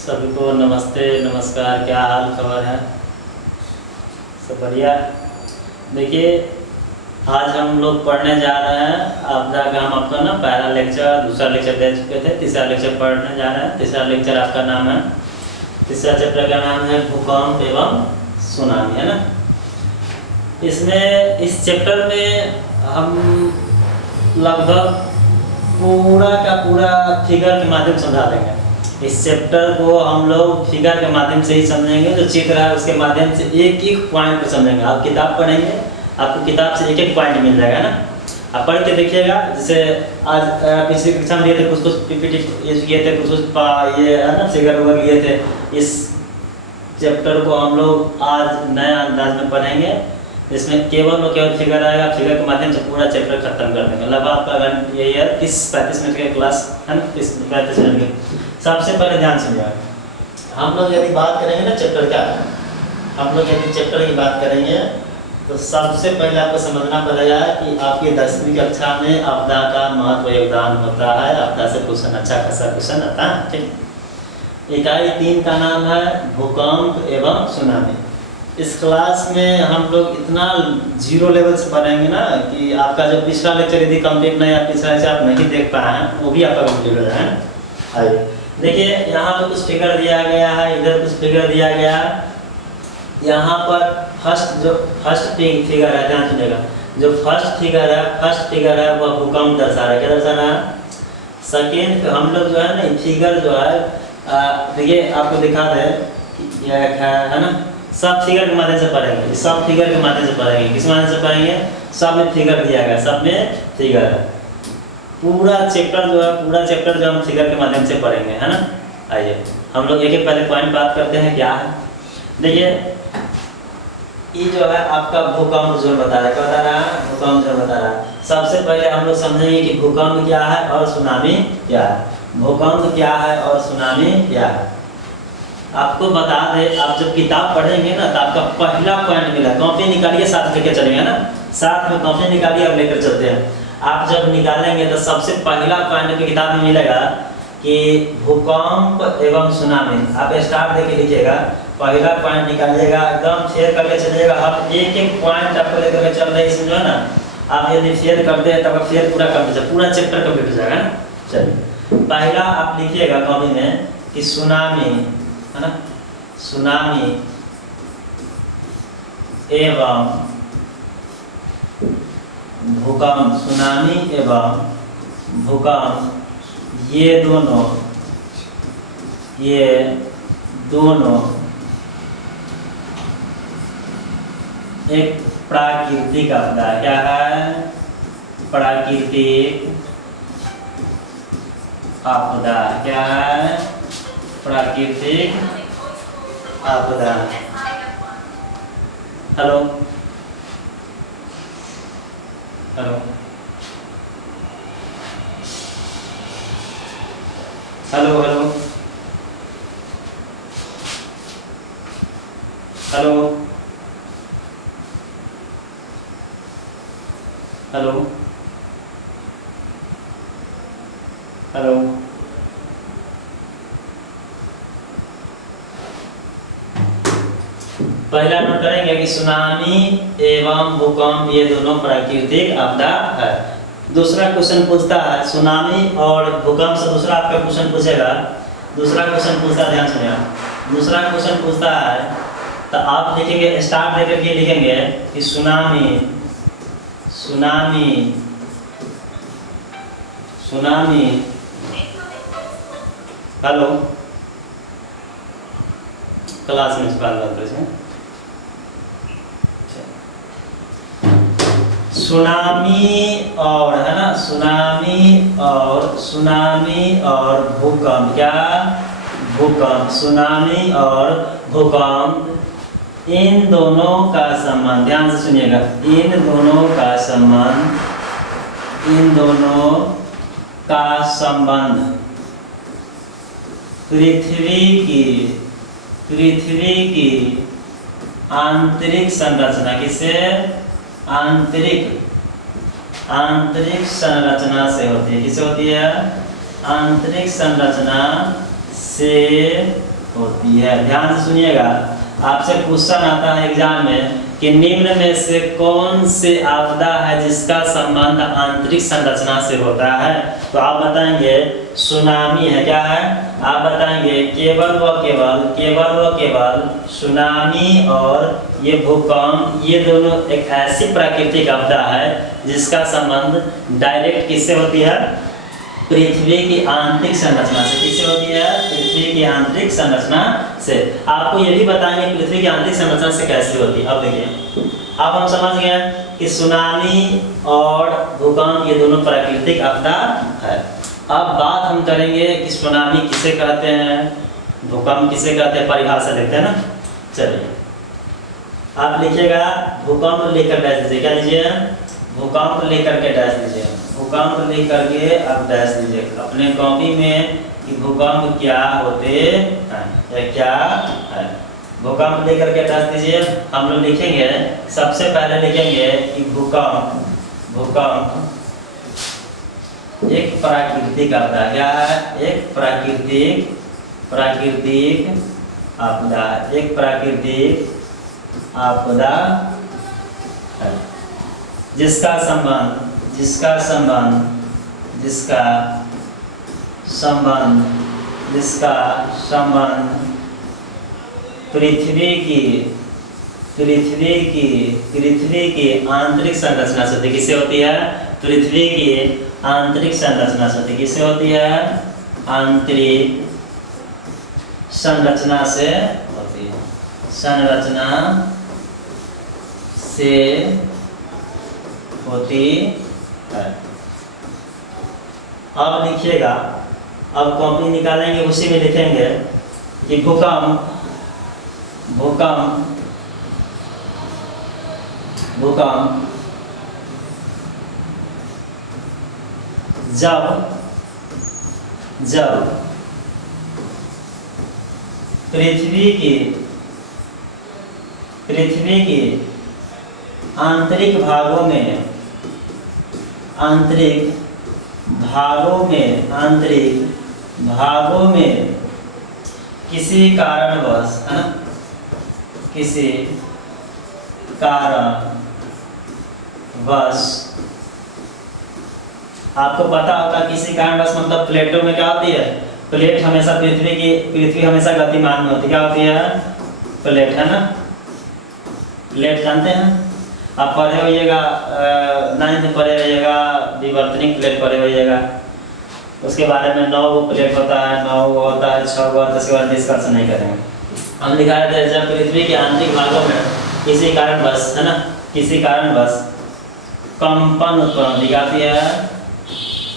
सभी को नमस्ते नमस्कार। क्या हाल खबर है? सब बढ़िया। देखिए, आज हम लोग पढ़ने जा रहे हैं आपदा का। हम आपका ना पहला लेक्चर दूसरा लेक्चर दे चुके थे, तीसरा लेक्चर पढ़ने जा रहे हैं। तीसरा लेक्चर आपका नाम है, तीसरा चैप्टर का नाम है भूकंप एवं सुनामी, है ना। इसमें इस चैप्टर में हम लगभग पूरा का पूरा फिगर के माध्यम से समझा देंगे। इस चैप्टर को हम लोग फिगर के माध्यम से ही समझेंगे, जो चित्र है उसके माध्यम से एक एक पॉइंट को समझेंगे। आप किताब पढ़ेंगे, आपको किताब से एक एक पॉइंट मिल जाएगा ना। आप पढ़ के देखिएगा। जैसे आज पिछली कक्षा में लिए थे कुछ पीपीटी किए थे, कुछ ये है ना फिगर वगैरह लिए थे। इस चैप्टर को हम लोग आज नए अंदाज में पढ़ेंगे। इसमें केवल फिगर आएगा, फिगर के माध्यम से पूरा चैप्टर खत्म कर देंगे। लगभग आपका यही है 30-35 मिनट की क्लास है ना, 30-35 मिनट की। सबसे पहले ध्यान समझिएगा, हम लोग यदि बात करेंगे ना चैप्टर क्या है, हम लोग यदि चैप्टर की बात करेंगे तो सबसे पहले आपको समझना पड़ेगा कि आपकी 10वीं कक्षा में आपदा का महत्व योगदान होता है। आपदा से क्वेश्चन अच्छा खासा क्वेश्चन आता है, ठीक। इकाई 3 का नाम है भूकंप एवं सुनामी। इस क्लास में हम लोग इतना जीरो लेवल से पढ़ेंगे ना कि आपका जो पिछला लेक्चर यदि कंप्लीट नहीं, या पिछला लेक्चर आप नहीं देख पाए हैं, वो भी आपका कंप्लीट हो जाए। आइए देखिए, यहाँ पे कुछ फिगर दिया गया है, इधर कुछ फिगर दिया गया है। यहाँ पर फर्स्ट फिगर है, ध्यान सुनिएगा। जो फर्स्ट फिगर है वह भूकंप दर्शा रहा है। क्या दर्शा रहा है? सेकेंड हम लोग जो है ना फिगर जो है देखिए आपको दिखा दे, यह है ना। सब फिगर के माध्यम से पढ़ेंगे, सब फिगर के माध्यम से पढ़ेंगे। किस माध्यम से पढ़ेंगे? सब में फिगर दिया गया, सब में फिगर है। पूरा चैप्टर जो हम फिगर के माध्यम से पढ़ेंगे, है ना। आइए हम लोग एक पहले पॉइंट बात करते हैं क्या है। देखिए, ये जो है आपका भूकंप जोन बता रहा है। क्या बता रहा है? भूकंप जोन बता रहा है। सबसे पहले हम लोग समझेंगे कि भूकंप क्या है और सुनामी क्या है। भूकंप क्या है और सुनामी क्या है। आपको बता दे, आप जब किताब पढ़ेंगे ना तो आपका पहला पॉइंट मिला। कॉपी निकालिए, साथ लेकर चलेंगे ना, साथ में कॉपी निकालिए, अब लेकर चलते हैं। आप जब निकालेंगे तो सबसे पहला पॉइंट की किताब में मिलेगा कि भूकंप एवं सुनामी। आप स्टार्ट देके लिखिएगा, पहला पॉइंट निकालिएगा, एकदम शेयर करके चलिएगा। आप एक एक पॉइंट आपको लेकर चल रहे हैं, इसमें जो है ना, आप यदि शेयर करते हैं तब शेयर पूरा कंप्लीट, पूरा चैप्टर कंप्लीट हो जाएगा ना। चलिए, पहला आप लिखिएगा कॉपी में कि सुनामी, है ना, सुनामी एवं भूकंप। सुनामी एवं भूकंप ये दोनों एक प्राकृतिक आपदा। क्या है? प्राकृतिक आपदा। क्या है? प्राकृतिक आपदा। Hello hello hello hello hello hello hello पहला नोट करेंगे कि सुनामी एवं भूकंप ये दोनों प्राकृतिक आपदा है। दूसरा क्वेश्चन पूछता है सुनामी और भूकंप से दूसरा आपका क्वेश्चन पूछेगा। दूसरा क्वेश्चन पूछता है, ध्यान सुनिए। दूसरा क्वेश्चन पूछता है तो आप लिखेंगे, स्टार्ट लेकर के लिखेंगे कि सुनामी हेलो क्लास में बात करें। सुनामी और, है ना, सुनामी और भूकंप। क्या? भूकंप। सुनामी और भूकंप, इन दोनों का संबंध, ध्यान से सुनिएगा, इन दोनों का संबंध पृथ्वी की आंतरिक संरचना, किससे? आंतरिक संरचना से होती है। किससे होती है? आंतरिक संरचना से होती है। ध्यान से सुनिएगा, आपसे क्वेश्चन आता है एग्जाम में कि निम्न में से कौन से आपदा है जिसका संबंध आंतरिक संरचना से होता है। तो आप बताएंगे सुनामी है। क्या है? आप बताएंगे केवल व केवल सुनामी और ये भूकंप, ये दोनों एक ऐसी प्राकृतिक आपदा है जिसका संबंध डायरेक्ट किससे होती है? पृथ्वी की आंतरिक संरचना से। किससे होती है? पृथ्वी की आंतरिक संरचना से। आपको ये भी बताएंगे पृथ्वी की आंतरिक संरचना से कैसे होती है। अब देखिए, अब हम समझ गए कि सुनामी और भूकंप ये दोनों प्राकृतिक आपदा है। अब बात हम करेंगे कि सुनामी किसे कहते हैं, भूकंप किसे कहते हैं, परिभाषा देखते हैं ना। चलिए, आप लिखिएगा भूकंप लेकर डैश दीजिए। क्या लीजिए? भूकंप लेकर के डैश दीजिए। भूकंप लेकर के आप डैश दीजिए अपने कॉपी में कि भूकंप क्या होते हैं या क्या है। भूकंप लेकर के डैश दीजिए। हम लोग लिखेंगे, सबसे पहले लिखेंगे कि भूकंप एक प्राकृतिक आपदा। क्या है? एक प्राकृतिक आपदा। एक प्राकृतिक आपदा है जिसका संबंध पृथ्वी की आंतरिक संरचना से होती। किससे होती है? पृथ्वी की आंतरिक संरचना से होती। किससे होती है? आंतरिक संरचना से होती है। संरचना से होती है। अब लिखिएगा, अब कॉपी निकालेंगे, उसी में लिखेंगे कि भूकंप जब पृथ्वी की आंतरिक भागों में किसी कारणवश, है ना, किसी कारणवश, आपको पता होगा किसी कारणवश मतलब प्लेटों में क्या होती है? प्लेट हमेशा पृथ्वी हमेशा गतिमान में होती। क्या होती है? प्लेट, है ना। प्लेट जानते हैं आप, पढ़े होइएगा, 9th में पढ़े होइएगा, विवर्तनिक प्लेट पढ़े होइएगा। उसके बारे में 9 प्लेट होता है, 9 होता है, 6 होता है। उसके बाद डिस्कशन नहीं करेंगे। हम दिखाए थे जब पृथ्वी के आंतरिक भागों में किसी कारणवश, है ना, किसी कारणवश कंपन उत्पन्न दिखाती है।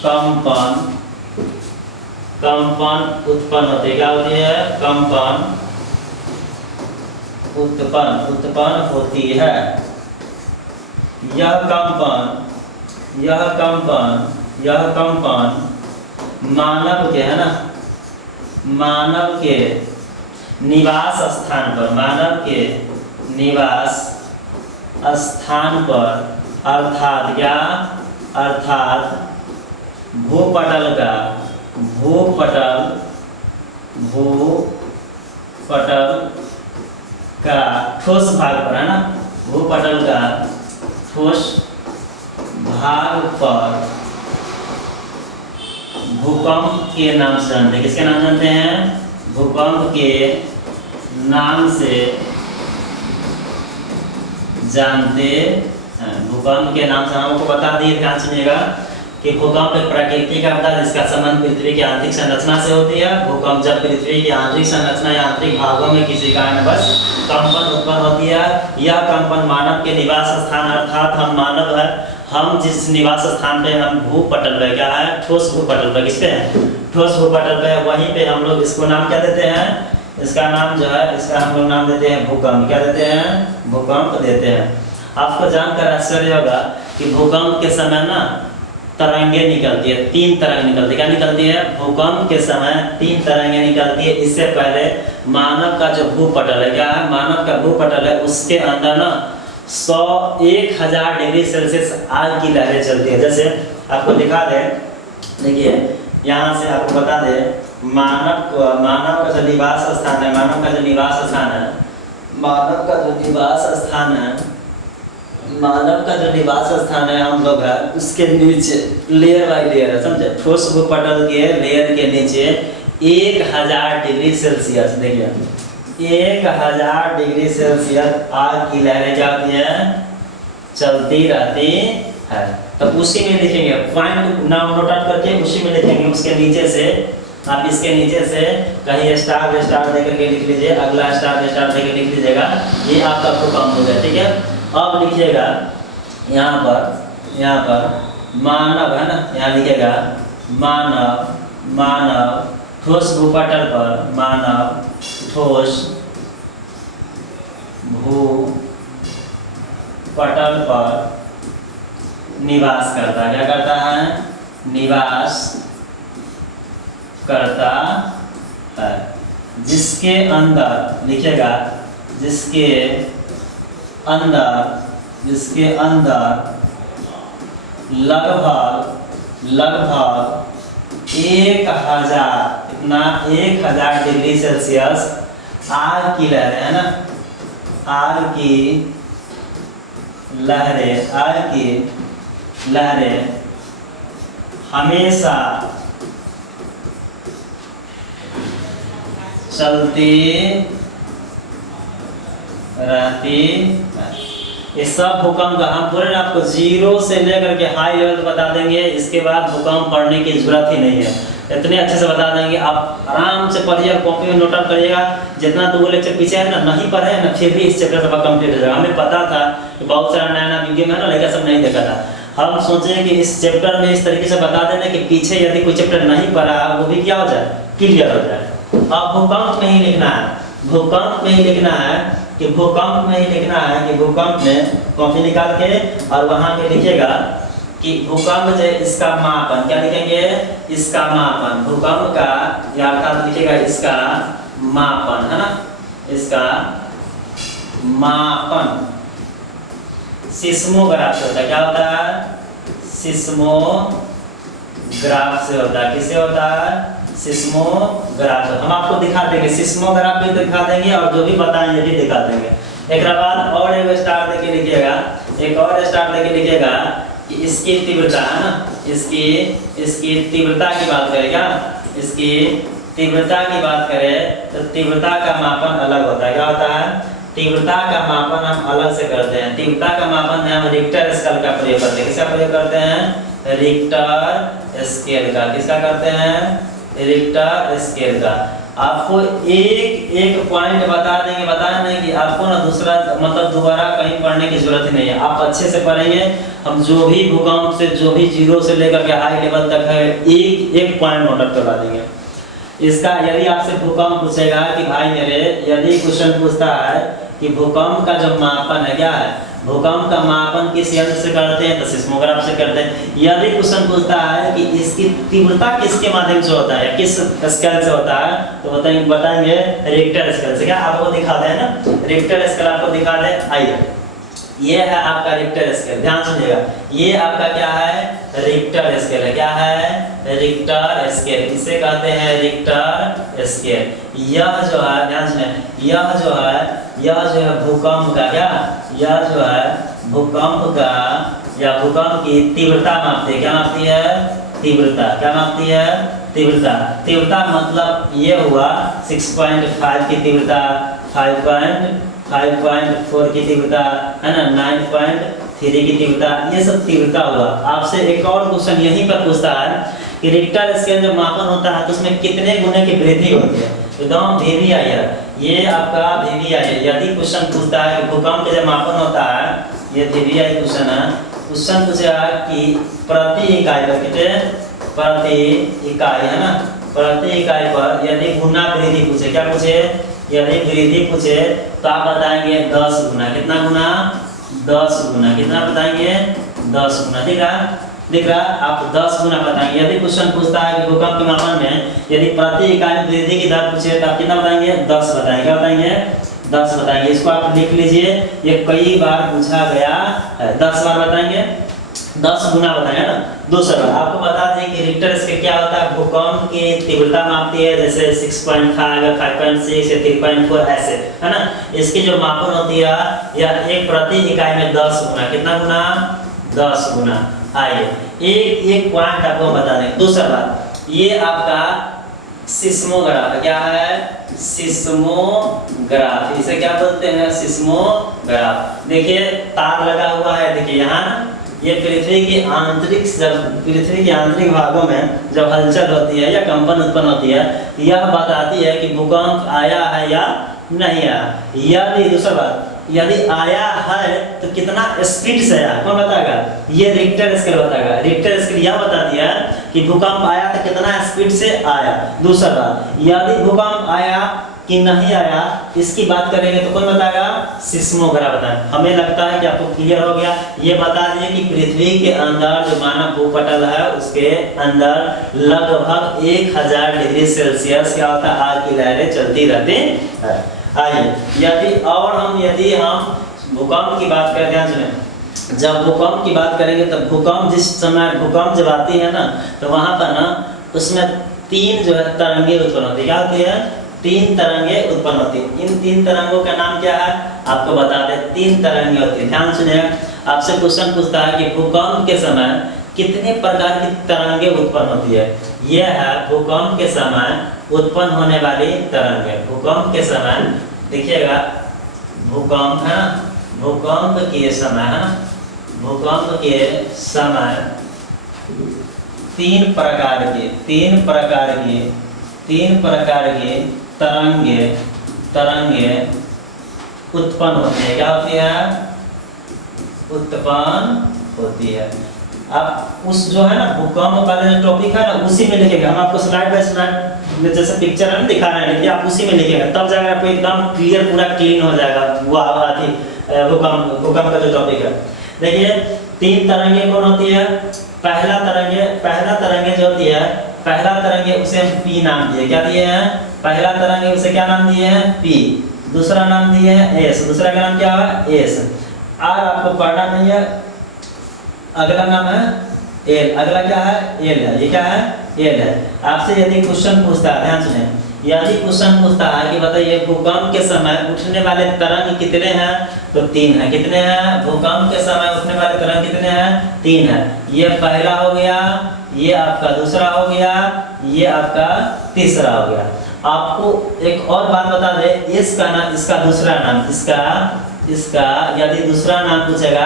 कंपन उत्पन्न होती है। क्या होती है? कंपन उत्पन्न होती है। यह कंपन मानव के, है ना, मानव के निवास स्थान पर अर्थात भूपटल का ठोस भाग पर, है ना, भूपटल का ठोस भाग पर भूकंप के नाम से जानते हैं। किसके नाम जानते हैं? भूकंप के नाम से जानते हैं। भूकंप के नाम से हम आपको बता दिए, ध्यान सुनिएगा कि भूकंप एक प्राकृतिक आपदा जिसका संबंध पृथ्वी की आंतरिक संरचना से होती है। भूकंप जब पृथ्वी की आंतरिक संरचना या आंतरिक भागों में किसी कारणवश कंपन उत्पन्न होती है। यह कंपन मानव के निवास स्थान, अर्थात हम मानव है, हम जिस निवास स्थान पे, हम भूपटल पे, क्या है, ठोस भूपटल पे, किस पे है? ठोस भूपटल पे, वहीं पे हम लोग इसको नाम क्या देते हैं? इसका नाम जो है, इसका हम लोग नाम देते हैं भूकंप। क्या देते हैं? भूकंप देते हैं। आपको जानकर आश्चर्य होगा कि भूकंप के समय ना तरंगे निकलती है, 3 तरंग निकलती है। क्या निकलती है? भूकंप के समय 3 तरंगे निकलती है। इससे पहले मानव का जो भूपटल है, क्या है, मानव का भूपटल है, उसके अंदर ना 1,000 डिग्री सेल्सियस आग की लहरें चलती है। जैसे आपको दिखा दें, देखिए यहाँ से आपको बता दें मानव का जो निवास स्थान है, मानव का जो निवास स्थान है, मानव का जो निवास स्थान है, मानव का जो निवास स्थान है हम लोग है उसके नीचे लेयर बाई लेयर है, समझे। ठोस भूपटल के लेयर के नीचे 1000 डिग्री सेल्सियस, देखिए 1000 डिग्री सेल्सियस आग की लहरें क्या होती हैं, चलती रहती है। तो उसी में लिखेंगे पॉइंट नाम नोट आउट करके उसी में लिखेंगे। उसके नीचे से आप इसके नीचे से कहीं स्टार देकर के लिख लीजिए, अगला स्टार देकर लिख लीजिएगा, ये आपका भूकंप हो गया, ठीक है। अब लिखिएगा यहाँ पर मानव है ना, यहाँ लिखिएगा मानव ठोस भूपटल पर, मानव ठोस भूपटल पर निवास करता है, क्या करता है, निवास करता है, जिसके अंदर लिखिएगा, जिसके अंदर लगभग 1000 डिग्री सेल्सियस आग की लहरें है ना, आग की लहरें हमेशा चलती रहती है। ये सब भूकंप का हम पूरे आपको 0 से लेकर के हाई लेवल बता देंगे, इसके बाद भूकंप पढ़ने की जरूरत ही नहीं है, इतने अच्छे से बता देंगे। आप आराम से पढ़िए, कॉपी में नोट आउट करिएगा। जितना 2 लेक्चर पीछे है ना, नहीं पढ़े ना, फिर भी इस चैप्टर सब कंप्लीट हो जाएगा। हमें पता था कि बहुत सारा नया वीडियो में है ना, लेकिन सब नहीं देखा था। हम सोचे कि इस चैप्टर में इस तरीके से बता देना कि पीछे यदि कोई चैप्टर नहीं पढ़ा वो भी क्या हो जाए, क्लियर हो जाए। अब भूकंप में ही लिखना है, भूकंप में ही लिखना है कि भूकंप में ही लिखना है कि भूकंप में कॉपी निकाल के और वहां पे लिखिएगा कि भूकंप जो इसका मापन, क्या लिखेंगे, इसका मापन, भूकंप का या अर्थात लिखिएगा इसका मापन, है ना, इसका मापन सिस्मोग्राफ से होता है। क्या होता है, सिस्मोग्राफ से होता है। किससे होता है, सिस्मोग्राफ। हम आपको दिखा देंगे, सिस्मोग्राफ भी दिखा देंगे और जो भी बताएंगे भी दिखा देंगे। एक बाद और एक स्टार देके लिखिएगा, एक और स्टार देके लिखिएगा कि इसकी तीव्रता है ना, इसकी तीव्रता की बात करें, क्या इसकी तीव्रता की बात करें तो तीव्रता का मापन अलग होता है। क्या होता है, तीव्रता का मापन हम अलग से करते हैं। तीव्रता का मापन में हम रिक्टर स्केल का प्रयोग करते हैं। किसका प्रयोग करते हैं, रिक्टर स्केल का। किसका करते हैं, रिक्टर स्केल का। आपको एक पॉइंट बता देंगे, बताना कि आपको ना दूसरा मतलब दोबारा कहीं पढ़ने की जरूरत ही नहीं है। आप अच्छे से पढ़ेंगे। हम जो भी भूकंप से जो भी 0 से लेकर के हाई लेवल तक है एक पॉइंट नोट आउट करवा देंगे। इसका यदि आपसे भूकंप पूछेगा कि भाई मेरे, यदि क्वेश्चन पूछता है कि भूकंप का जो मापन है, क्या है, भूकंप का मापन किस यंत्र से करते हैं तो सिस्मोग्राफ से करते हैं। यदि क्वेश्चन पूछता है कि इसकी तीव्रता किसके माध्यम से होता है या किस स्केल से होता है तो बताएंगे रिक्टर स्केल से। क्या आपको दिखा दें ना, रिक्टर स्केल आपको दिखा दे। आइए, ये है आपका रिक्टर स्केल, ध्यान सुनिएगा। ये आपका क्या है, रिक्टर स्केल है। क्या है, रिक्टर स्केल, इसे कहते हैं रिक्टर स्केल। यह जो है, ध्यान सुनिए, यह जो है भूकंप का, क्या, यह जो है भूकंप का या भूकंप की तीव्रता मापती है। क्या मापती है, तीव्रता। क्या मापती है, तीव्रता। तीव्रता मतलब ये हुआ 6.5 की तीव्रता, 5.4 की तीव्रता, है ना, 9.3 की तीव्रता, ये सब तीव्रता हुआ। आपसे एक और क्वेश्चन यहीं पर पूछता है कि रिक्टर स्केल जब मापन होता है तो उसमें कितने गुने की वृद्धि होती है। एकदम VVI है, ये आपका VVI है। यदि क्वेश्चन पूछता है कि भूकंप जब मापन होता है, ये VVI क्वेश्चन है। क्वेश्चन पूछेगा कि प्रति इकाई पर, कितने प्रति इकाई, है ना, प्रति इकाई पर यदि गुना वृद्धि पूछे, क्या पूछे, यदि वृद्धि पूछे तो आप बताएंगे 10 गुना। कितना गुना, 10 गुना। कितना बताएंगे, 10 गुना। दिख रहा, आप 10 गुना बताएंगे। यदि क्वेश्चन पूछता है कि भूकंप के मापन में यदि प्रति इकाई में वृद्धि की दर पूछे तो आप कितना बताएंगे, 10 बताएंगे। क्या बताएंगे, 10 बताएंगे। इसको आप लिख लीजिए, ये कई बार पूछा गया है, 10 बार बताएंगे। 10 गुना बताया ना। दूसरा आपको बता दें कि रिक्टर स्केल क्या होता है, भूकंप की तीव्रता मापती है, जैसे 6.5 या 5.6 या 3.4 ऐसे, है ना। इसकी जो मापन होती है यह एक प्रति इकाई में 10 गुना, कितना गुना, 10 गुना। आइए एक एक पॉइंट आपको बता दें। दूसरा बात, ये आपका सिस्मोग्राफ क्या है, सिस्मोग्राफ, इसे क्या बोलते हैं, सिस्मोग्राफ। देखिए तार लगा हुआ है, देखिए यहाँ ये पृथ्वी की आंतरिक, जब पृथ्वी के आंतरिक भागों में जब हलचल होती है या कंपन उत्पन्न होती है, यह बताती है कि भूकंप आया है या नहीं आया। यदि दूसरा बात, यदि आया है तो कितना स्पीड से आया, कौन बताएगा, ये रिक्टर स्केल बताएगा। रिक्टर स्केल यह बताती है कि भूकंप आया तो कितना स्पीड से आया। दूसरा बात, यदि भूकंप आया कि नहीं आया, इसकी बात करेंगे तो कौन बताएगा, सिस्मोग्राफ बताएगा। हमें लगता है कि आपको क्लियर हो गया। ये बता दिए कि पृथ्वी के अंदर जो मानव भूपटल है उसके अंदर लगभग 1000 डिग्री सेल्सियस क्या होता है, आग की लहरें चलती रहती है। आइए यदि हम भूकंप की बात करें, ध्यान सुने, जब भूकंप की बात करेंगे तो भूकंप जिस समय भूकंप जब आती है ना, तो वहां पर ना उसमें 3 जो है तरंगे उत्पन्न होती है। क्या होती है, 3 तरंगे उत्पन्न होती है। इन 3 तरंगों का नाम क्या है, आपको बता दें, 3 तरंगे होती है। ध्यान सुनिए, आपसे क्वेश्चन पूछता है कि भूकंप के समय कितने प्रकार की तरंगे उत्पन्न होती है। यह है भूकंप के समय उत्पन्न होने वाली तरंगे। भूकंप के समय देखिएगा, भूकंप है, भूकंप के समय है, भूकंप के समय 3 प्रकार के तरंगे उत्पन्न होती है। क्या होती है, उत्पन्न होती है। अब उस जो है ना भूकंप वाला जो टॉपिक है ना, उसी में लिखेगा। हम आपको स्लाइड बाय स्लाइड जैसे पिक्चर में दिखा रहे हैं, आप उसी में लिखेगा, तब जाकर आपको एकदम क्लियर पूरा क्लीन हो जाएगा वो आती भूकंप का जो टॉपिक है। देखिए 3 तरंगे कौन होती है, पहला तरंगे जो होती है, पहला तरंगे उसे हम पी नाम दिए। क्या दिए हैं, पहला तरंगे उसे क्या नाम दिए हैं, पी। दूसरा नाम दिए हैं एस, दूसरा का नाम क्या है, एस। आर आपको पढ़ना नहीं है, अगला नाम है एल, अगला क्या है, एल है। ये क्या है, एल है। आपसे यदि क्वेश्चन पूछता है, ध्यान सुने, यदि क्वेश्चन पूछता है कि बताइए भूकंप के समय उठने वाले तरंग कितने हैं, तो 3 है। कितने हैं, भूकंप के समय उठने वाले तरंग कितने हैं, 3 है। ये पहला हो गया, ये आपका दूसरा हो गया, ये आपका तीसरा हो गया। आपको एक और बात बता दे, इसका नाम, इसका दूसरा नाम, इसका यदि दूसरा नाम पूछेगा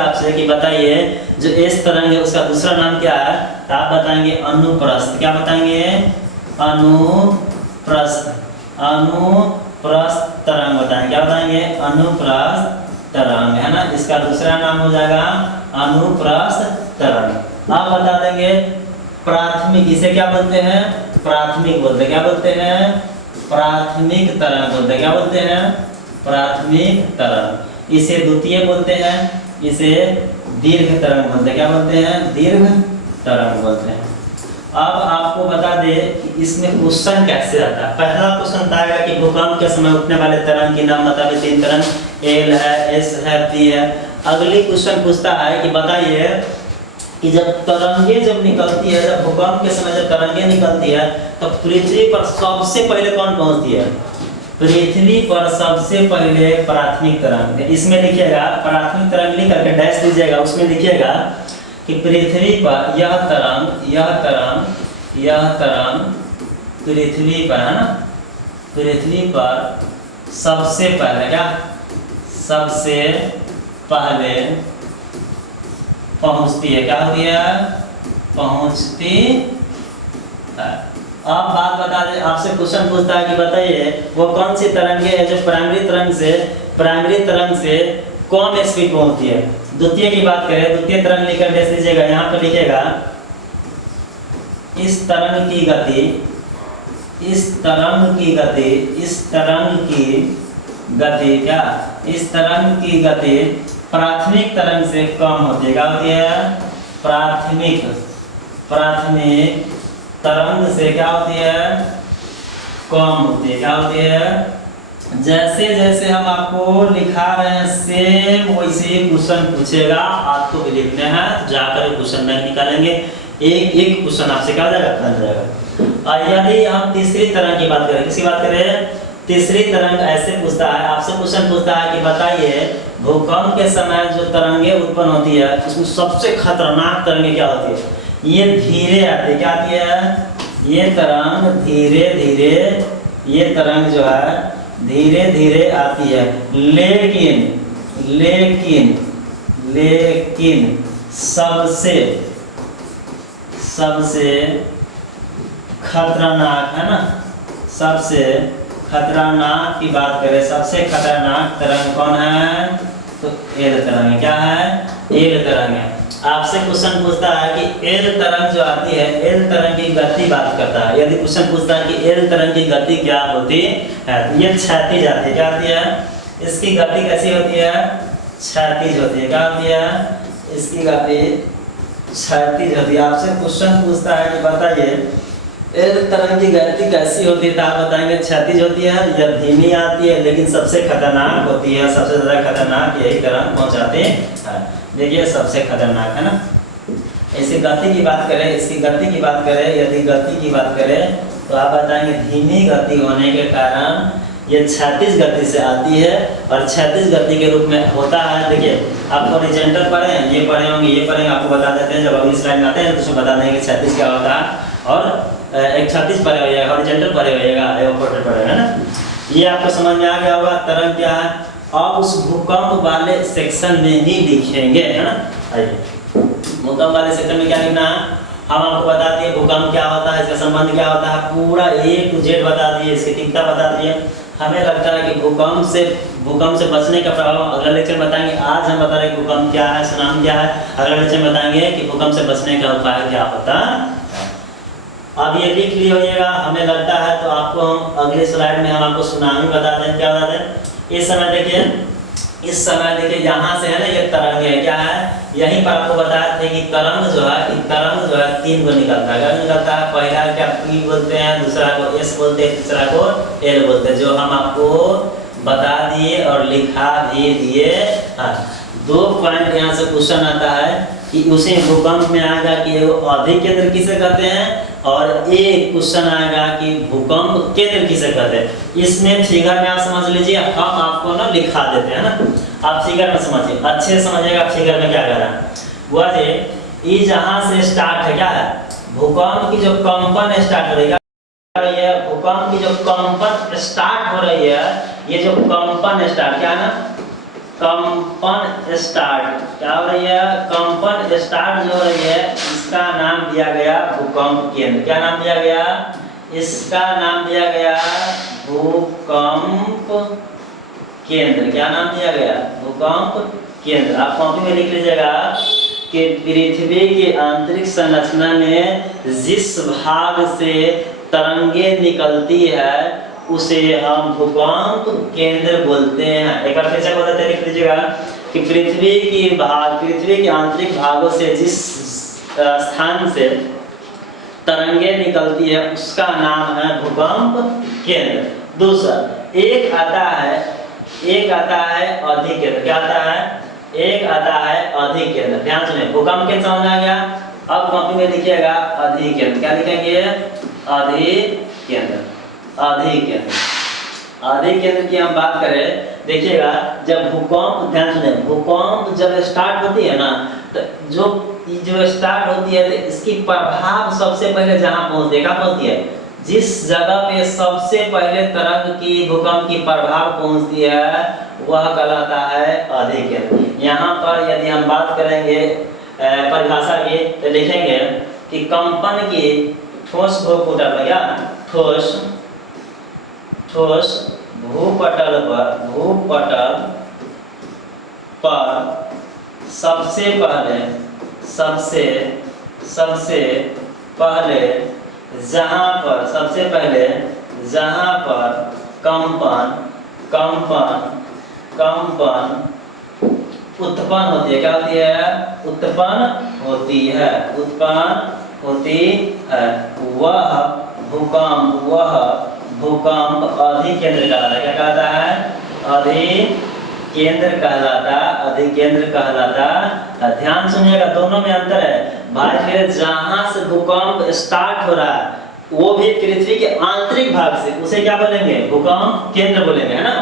आपसे कि बताइए जो इस तरंग है उसका दूसरा नाम क्या है, तो आप बताएंगे अनुप्रस्थ। क्या बताएंगे, अनुप्रस्थ तरंग बताएंगे। क्या बताएंगे, अनुप्रस्थ तरंग, है ना। इसका दूसरा नाम हो जाएगा अनुप्रस्थ तरंग। आप बता देंगे प्राथमिक, इसे क्या बोलते हैं, प्राथमिक बोलते हैं। क्या बोलते हैं, प्राथमिक तरंग बोलते हैं। क्या बोलते हैं, प्राथमिक तरंग। इसे द्वितीय बोलते हैं, इसे दीर्घ तरंग बोलते हैं। क्या बोलते हैं, दीर्घ तरंग बोलते हैं। अब आपको बता दे कि इसमें क्वेश्चन कैसे आता है। पहला क्वेश्चन आएगा कि भूकंप के समय उठने वाले तरंग की नाम बताइए। 3 तरंग एल है, एस है, पी है। अगली क्वेश्चन पूछता है कि बताइए कि जब तरंगे जब निकलती है, जब भूकंप के समय जब तरंगे निकलती है, तो पृथ्वी पर सबसे पहले कौन पहुंचती है, पृथ्वी पर सबसे पहले प्राथमिक तरंग। इसमें लिखिएगा प्राथमिक तरंग लिख करके डैश दीजिएगा, उसमें लिखिएगा कि पृथ्वी पर यह तरंग पृथ्वी पर, है ना, पृथ्वी पर सबसे पहले क्या, सबसे पहले पहुंचती है। क्या होती है, पहुंचती है। आप बात बता दें, आपसे क्वेश्चन पूछता है कि बताइए वो कौन सी तरंगे है जो प्राइमरी तरंग से कम स्पीड पहुंचती है। द्वितीय की बात करें, द्वितीय तरंग लिखकर दे दीजिएगा। यहाँ पर लिखेगा इस तरंग की गति प्राथमिक तरंग से कम होती है। क्या होती है, प्राथमिक तरंग से क्या होती है, कम होती है। क्या होती है, जैसे जैसे हम आपको लिखा रहे हैं सेम वैसे ही क्वेश्चन पूछेगा, आपको भी लिखने हैं, जाकर क्वेश्चन नहीं निकालेंगे, एक एक क्वेश्चन आपसे क्या हो जाएगा, बन जाएगा। और यदि हम तीसरी तरह की बात करें, किसकी बात करें, तीसरी तरंग ऐसे पूछता है, आपसे क्वेश्चन पूछता है कि बताइए भूकंप के समय जो तरंगे उत्पन्न होती है उसमें सबसे खतरनाक तरंगे क्या होती है, ये धीरे आती है, क्या आती है, ये तरंग धीरे धीरे, ये तरंग जो है धीरे धीरे आती है, लेकिन लेकिन लेकिन सबसे सबसे खतरनाक है ना, सबसे खतरनाक की बात करें, सबसे खतरनाक तरंग कौन है, तो एल तरंग है। क्या है, एल तरंग है। आपसे क्वेश्चन पूछता है कि एल तरंग जो आती है, एल तरंग की गति बात करता है। यदि क्वेश्चन पूछता है कि एल तरंग की गति क्या होती है, तो ये क्षैतिज आती है। क्या आती है, इसकी गति कैसी होती है, क्षैतिज होती है। क्या होती है, इसकी गति क्षैतिज होती है। आपसे क्वेश्चन पूछता है कि बताइए एल तरंग की गति कैसी होती है, तो आप बताएंगे क्षैतिज होती है या धीमी आती है, लेकिन सबसे खतरनाक होती है, सबसे ज्यादा खतरनाक यही तरंग पहुंचाते हैं। देखिए सबसे खतरनाक है ना। ऐसी गति की बात करें, इसकी गति की बात करें, यदि गति की बात करें तो आप बताएंगे धीमी गति होने के कारण ये क्षैतिज गति से आती है और क्षैतिज गति के रूप में होता है। देखिए आप हॉरिजॉन्टल पढ़े हैं, ये पढ़े होंगे, ये पढ़ेंगे, आपको बता देते हैं। जब अगली स्लाइड में आते हैं तो उसमें बता देंगे क्षैतिज क्या होता है, और एक क्षैतिज पढ़े होइएगा, हॉरिजॉन्टल पढ़े होइएगा, वर्टिकल पढ़े है ना। ये आपको समझ में आ गया होगा तरंग क्या है। अब उस भूकंप वाले सेक्शन में ही लिखेंगे, है ना। आइए भूकंप वाले सेक्शन में क्या लिखना है, हम आपको बता दिए भूकंप क्या होता है, इसका संबंध क्या होता है, पूरा A to Z बता दिए, इसकी तीव्रता बता दिए। हमें लगता है कि भूकंप से बचने का प्रभाव अगला लेक्चर में बताएंगे। आज हम बता रहे हैं भूकंप क्या है, सुनामी क्या है, अगला लेक्चर में बताएंगे कि भूकंप से बचने का उपाय क्या होता है। अब ये लिख लिए होइएगा, हमें लगता है तो आपको हम अगले स्लाइड में हम आपको सुनामी बता दें। क्या बता दें, इस समय देखिए, इस समय देखिए यहाँ से है ना, ये तरंग है, क्या है, यहीं पर आपको बताया थे कि तरंग जो है 3 को निकलता है। क्या निकलता है, पहला क्या P बोलते हैं, दूसरा को S बोलते हैं, तीसरा को L बोलते हैं, जो हम आपको बता दिए और लिखा भी दिए। 2 पॉइंट यहाँ से क्वेश्चन आता है कि उसे भूकंप में आएगा कि अधिक केंद्र किसे कहते हैं, और एक क्वेश्चन आएगा कि भूकंप केंद्र किसे कहते हैं। इसमें फिगर में आप समझ लीजिए, हम आपको ना लिखा देते हैं ना, आप फिगर में समझिए, अच्छे समझिएगा फिगर में क्या कर रहा है। वह ये जहाँ से स्टार्ट है, क्या है, भूकंप की जो कंपन स्टार्ट हो रही है, भूकंप की जो कंपन स्टार्ट हो रही है, ये जो कंपन स्टार्ट क्या है ना, कंपन स्टार्ट क्या हो रही है, कंपन स्टार्ट जो हो रही है, इसका नाम दिया गया भूकंप केंद्र। क्या नाम दिया गया, इसका नाम दिया गया भूकंप केंद्र। क्या नाम दिया गया, भूकंप केंद्र। आप कॉपी में लिख लीजिएगा कि पृथ्वी की आंतरिक संरचना में जिस भाग से तरंगे निकलती है उसे हम भूकंप केंद्र बोलते हैं। एक बार फिर से बताते लिख लीजिएगा कि पृथ्वी के आंतरिक भागों से जिस स्थान से तरंगे निकलती है उसका नाम है भूकंप केंद्र। दूसरा एक आता है अधिक केंद्र। क्या आता है, एक आता है अधिक केंद्र। ध्यान सुनिए, भूकंप केंद्र समझ आ गया। अब कॉपी में लिखिएगा अधिक केंद्र। क्या लिखेंगे, अधिक केंद्र। अधिक केंद्र की हम बात करें, देखिएगा जब भूकंप, ध्यान सुनिए, भूकंप जब स्टार्ट होती है ना, तो जो स्टार्ट होती है तो इसकी प्रभाव सबसे पहले जहां पहुंचती है, जिस जगह पे सबसे पहले तरंग की भूकंप की प्रभाव पहुंचती है वह कहलाता है अधिक केंद्र। यहाँ पर यदि हम बात करेंगे परिभाषा की, तो लिखेंगे कि कंपन की ठोस भूपटल, क्या ठोस भूपटल पर सबसे पहले जहां पर कंपन उत्पन्न होती है। क्या होती है, उत्पन्न होती है, वह भूकंप अधिकेंद्र कहलाता है। क्या कहलाता है? अधिकेंद्र कहलाता, अधिकेंद्र कहलाता। ध्यान सुनिएगा, दोनों में अंतर है भाई। फिर जहां से भूकंप स्टार्ट हो रहा है वो भी पृथ्वी के आंतरिक भाग से, उसे क्या बोलेंगे? भूकंप केंद्र बोलेंगे, है ना।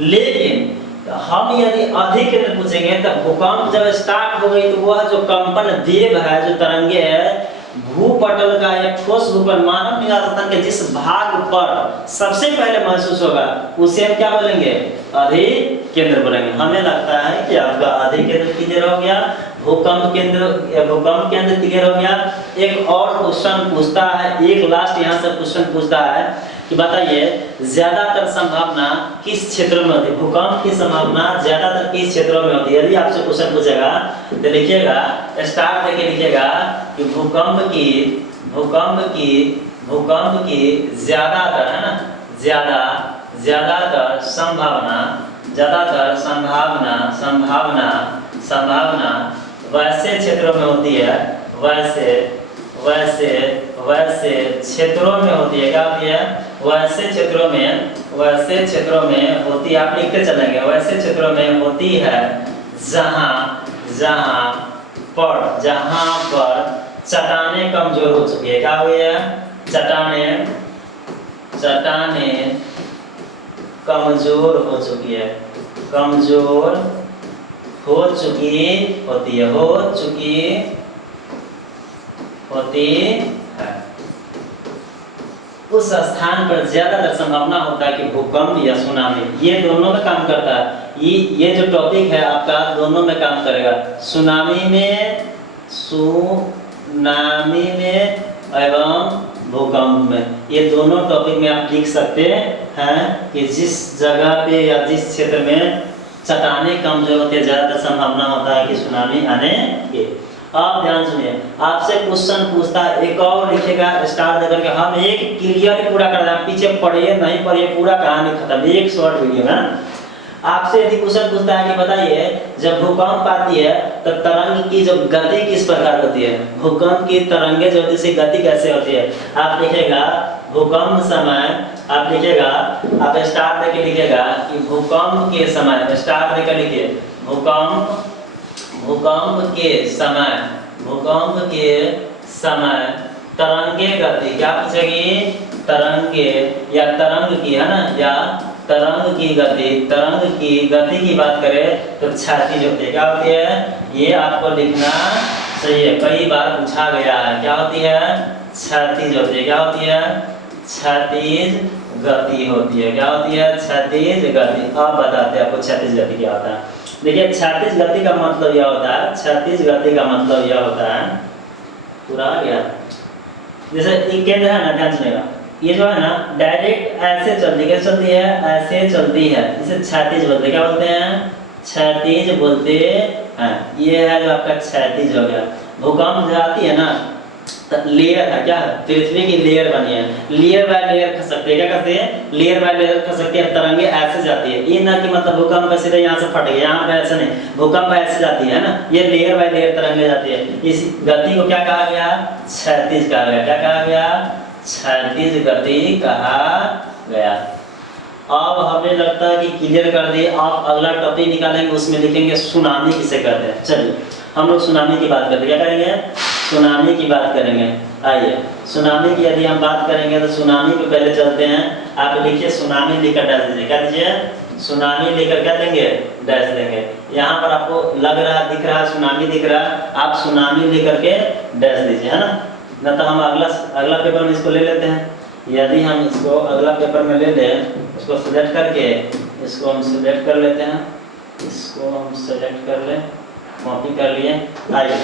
लेकिन हम यदि अधिकेंद्र पूछेंगे तो भूकंप जब स्टार्ट हो गई तो वह जो कंपन वेव है, जो तरंगे है, भूपटल का एक ठोस भूखंड मानव निवास के जिस भाग पर सबसे पहले महसूस होगा उसे हम क्या बोलेंगे? अधिकेंद्र बोलेंगे। हमें लगता है कि आपका अधिकेंद्र क्लियर हो गया, भूकंप केंद्र क्लियर हो गया। एक और क्वेश्चन पूछता है, एक लास्ट यहाँ से क्वेश्चन पूछता है कि बताइए ज्यादातर संभावना किस क्षेत्रों में होती है? भूकंप की संभावना ज्यादातर किस क्षेत्रों में होती है? यदि आपसे क्वेश्चन पूछेगा तो लिखिएगा, स्टार्ट करके लिखिएगा कि भूकंप की ज्यादातर, है ना, ज्यादातर संभावना वैसे क्षेत्रों में होती है, वैसे क्षेत्रों में होती है। क्या होती है? वैसे क्षेत्रों में होती है। आप लिखते चलेंगे, वैसे क्षेत्रों में होती है जहां पर चट्टानें कमजोर हो चुकी है। क्या हुई है? चट्टानें कमजोर हो चुकी है, होती है। उस स्थान पर ज्यादातर संभावना होता है कि भूकंप या सुनामी, ये दोनों में काम करता है। ये जो टॉपिक है आपका दोनों में काम करेगा, सुनामी में एवं भूकंप में। ये दोनों टॉपिक में आप लिख सकते हैं कि जिस जगह पे या जिस क्षेत्र में चट्टानें कमजोर होती है ज्यादातर संभावना होता है कि सुनामी आने की। आप ध्यान सुनिए, आपसे क्वेश्चन पूछता है, एक और लिखेगा स्टार देकर के। हम एक क्लियर पूरा कर रहे हैं, पीछे पढ़िए नहीं पढ़िए, पूरा कहानी खत्म, एक शॉर्ट वीडियो में। आपसे यदि क्वेश्चन पूछता है कि बताइए जब भूकंप आती है तो तरंग की जो गति किस प्रकार होती है? भूकंप की तरंगे जो होती है गति कैसे होती है? आप लिखेगा भूकंप समय, आप लिखेगा, आप स्टार देके लिखेगा कि भूकंप के समय, स्टार देकर लिखिए, भूकंप के समय तरंगे गति, क्या पूछेगी? तरंगे या तरंग की, है ना, या तरंग की गति की बात करें तो क्षैतिज होती है। क्या होती है? ये आपको लिखना चाहिए, कई बार पूछा गया है। क्या होती है? क्षैतिज होती है। क्या होती है? क्षैतिज गति होती है। क्या होती है? क्षैतिज गति। अब बताते हैं आपको क्षैतिज गति क्या होता है। देखिए क्षैतिज गति का मतलब यह होता है, क्षैतिज गति का मतलब यह होता है, पूरा आ गया, जैसे एक केंद्र है ना, ध्यान सुनिएगा, ये जो है ना डायरेक्ट ऐसे चलती, कैसे चलती है? ऐसे चलती है, इसे क्षैतिज बोलते हैं। क्या बोलते हैं? क्षैतिज बोलते हैं। ये है जो आपका क्षैतिज हो गया। भूकंप जो आती है ना तो लेयर है, क्या है? पृथ्वी की लेयर बनी है, लेयर बाय लेयर खसकती है। क्या करते हैं? लेयर बाय लेयर खसकती है, तरंगे ऐसे जाती है। ये ना कि मतलब भूकंप सीधे यहाँ से फट गया, यहाँ पे ऐसे नहीं, भूकंप ऐसे जाती है ना, ये लेयर बाय लेयर तरंगे जाती है। इस गति को क्या कहा गया? क्षैतिज कहा गया। क्या कहा गया? क्षैतिज गति कहा गया। अब हमें लगता है कि क्लियर कर दिए। आप अगला टॉपिक निकालेंगे, उसमें लिखेंगे सुनामी किसे कहते हैं। चलिए हम लोग सुनामी की बात करते हैं। क्या करेंगे? सुनामी की बात करेंगे। आइए सुनामी की यदि हम बात करेंगे तो सुनामी पे पहले चलते हैं। आप लिखिए सुनामी लिखकर डैश दीजिए। क्या दीजिए? सुनामी लेकर क्या देंगे? डैश देंगे। यहाँ पर आपको लग रहा दिख रहा सुनामी दिख रहा, आप सुनामी लेकर के डैश दीजिए, है ना। न तो हम अगला पेपर में इसको ले लेते हैं। यदि हम इसको अगला पेपर में ले लें, उसको सिलेक्ट करके इसको हम सिलेक्ट कर लेते हैं, इसको हम सिलेक्ट कर लें, कॉपी कर लिए। आइए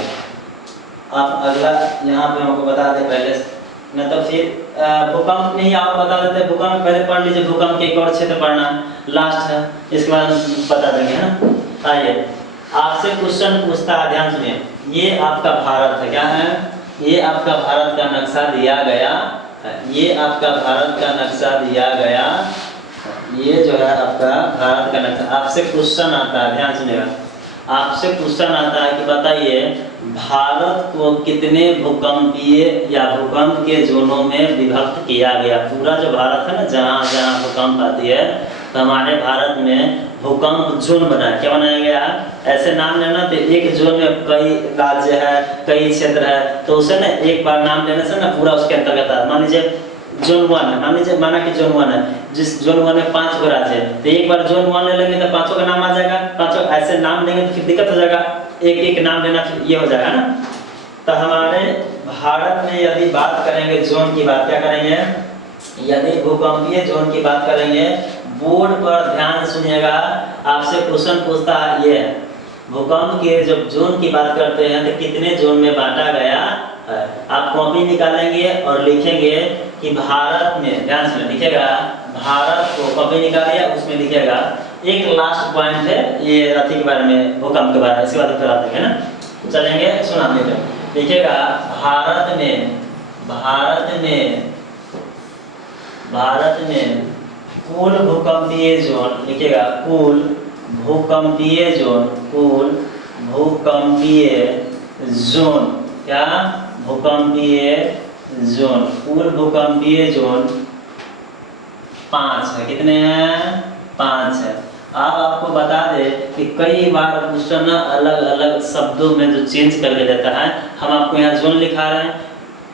आप अगला यहाँ पे हमको बता दें पहले, न तो फिर भूकंप में ही आप बता देते हैं। भूकंप पहले पढ़ लीजिए, भूकंप के एक और क्षेत्र पढ़ना लास्ट है, इसके बाद बता देंगे, है ना। आइए आपसे क्वेश्चन पूछता है, ध्यान सुनिए। ये आपका भारत है, क्या है? ये आपका भारत का नक्शा दिया गया, ये आपका भारत का नक्शा दिया गया, ये जो है आपका भारत का नक्शा। आपसे क्वेश्चन आता है, ध्यान सुनिएगा। आपसे क्वेश्चन आता है कि बताइए भारत को कितने भूकंपीय या भूकंप के जोनों में विभक्त किया गया। पूरा जो भारत है ना, जहाँ जहाँ भूकंप आती है तो हमारे भारत में भूकंप जोन बनाया, क्या बनाया गया है। ऐसे नाम लेना तो एक जोन में कई राज्य है, कई क्षेत्र है, तो उसे ना एक बार नाम लेने से ना पूरा उसके अंतर्गत है। मान लीजिए जोन 1 है, मान लीजिए माना कि जोन 1 है, जिस जोन 1 में 5 गो राज्य है, तो एक बार जोन 1 ले लेंगे तो पांचों का नाम आ जाएगा। पांचों ऐसे नाम लेंगे तो फिर दिक्कत हो जाएगा, एक एक नाम लेना फिर ये हो जाएगा ना। तो हमारे भारत में यदि बात करेंगे जोन की बात, क्या करेंगे, यदि भूकंपीय जोन की बात करेंगे, बोर्ड पर ध्यान सुनिएगा, आपसे क्वेश्चन पूछता है ये भूकंप के जब जोन की बात करते हैं तो कितने जोन में बांटा गया है। आप कॉपी निकालेंगे और लिखेंगे कि भारत में, ध्यान से लिखिएगा, भारत को कॉपी निकालिए, उसमें लिखिएगा एक लास्ट पॉइंट है ये अति के बारे में, भूकंप के बारे में, इसके बाद फिर आते हैं ना, चलेंगे सुना लिखिएगा भारत में कुल भूकंपीय जोन, लिखिएगा कुल भूकंपीय जोन, क्या भूकंपीय जोन, कुल भूकंपीय जोन 5 है। कितने हैं, 5 है। अब आपको बता दे कि कई बार क्वेश्चन अलग अलग शब्दों में जो चेंज करके देता है, हम आपको यहाँ जोन लिखा रहे हैं,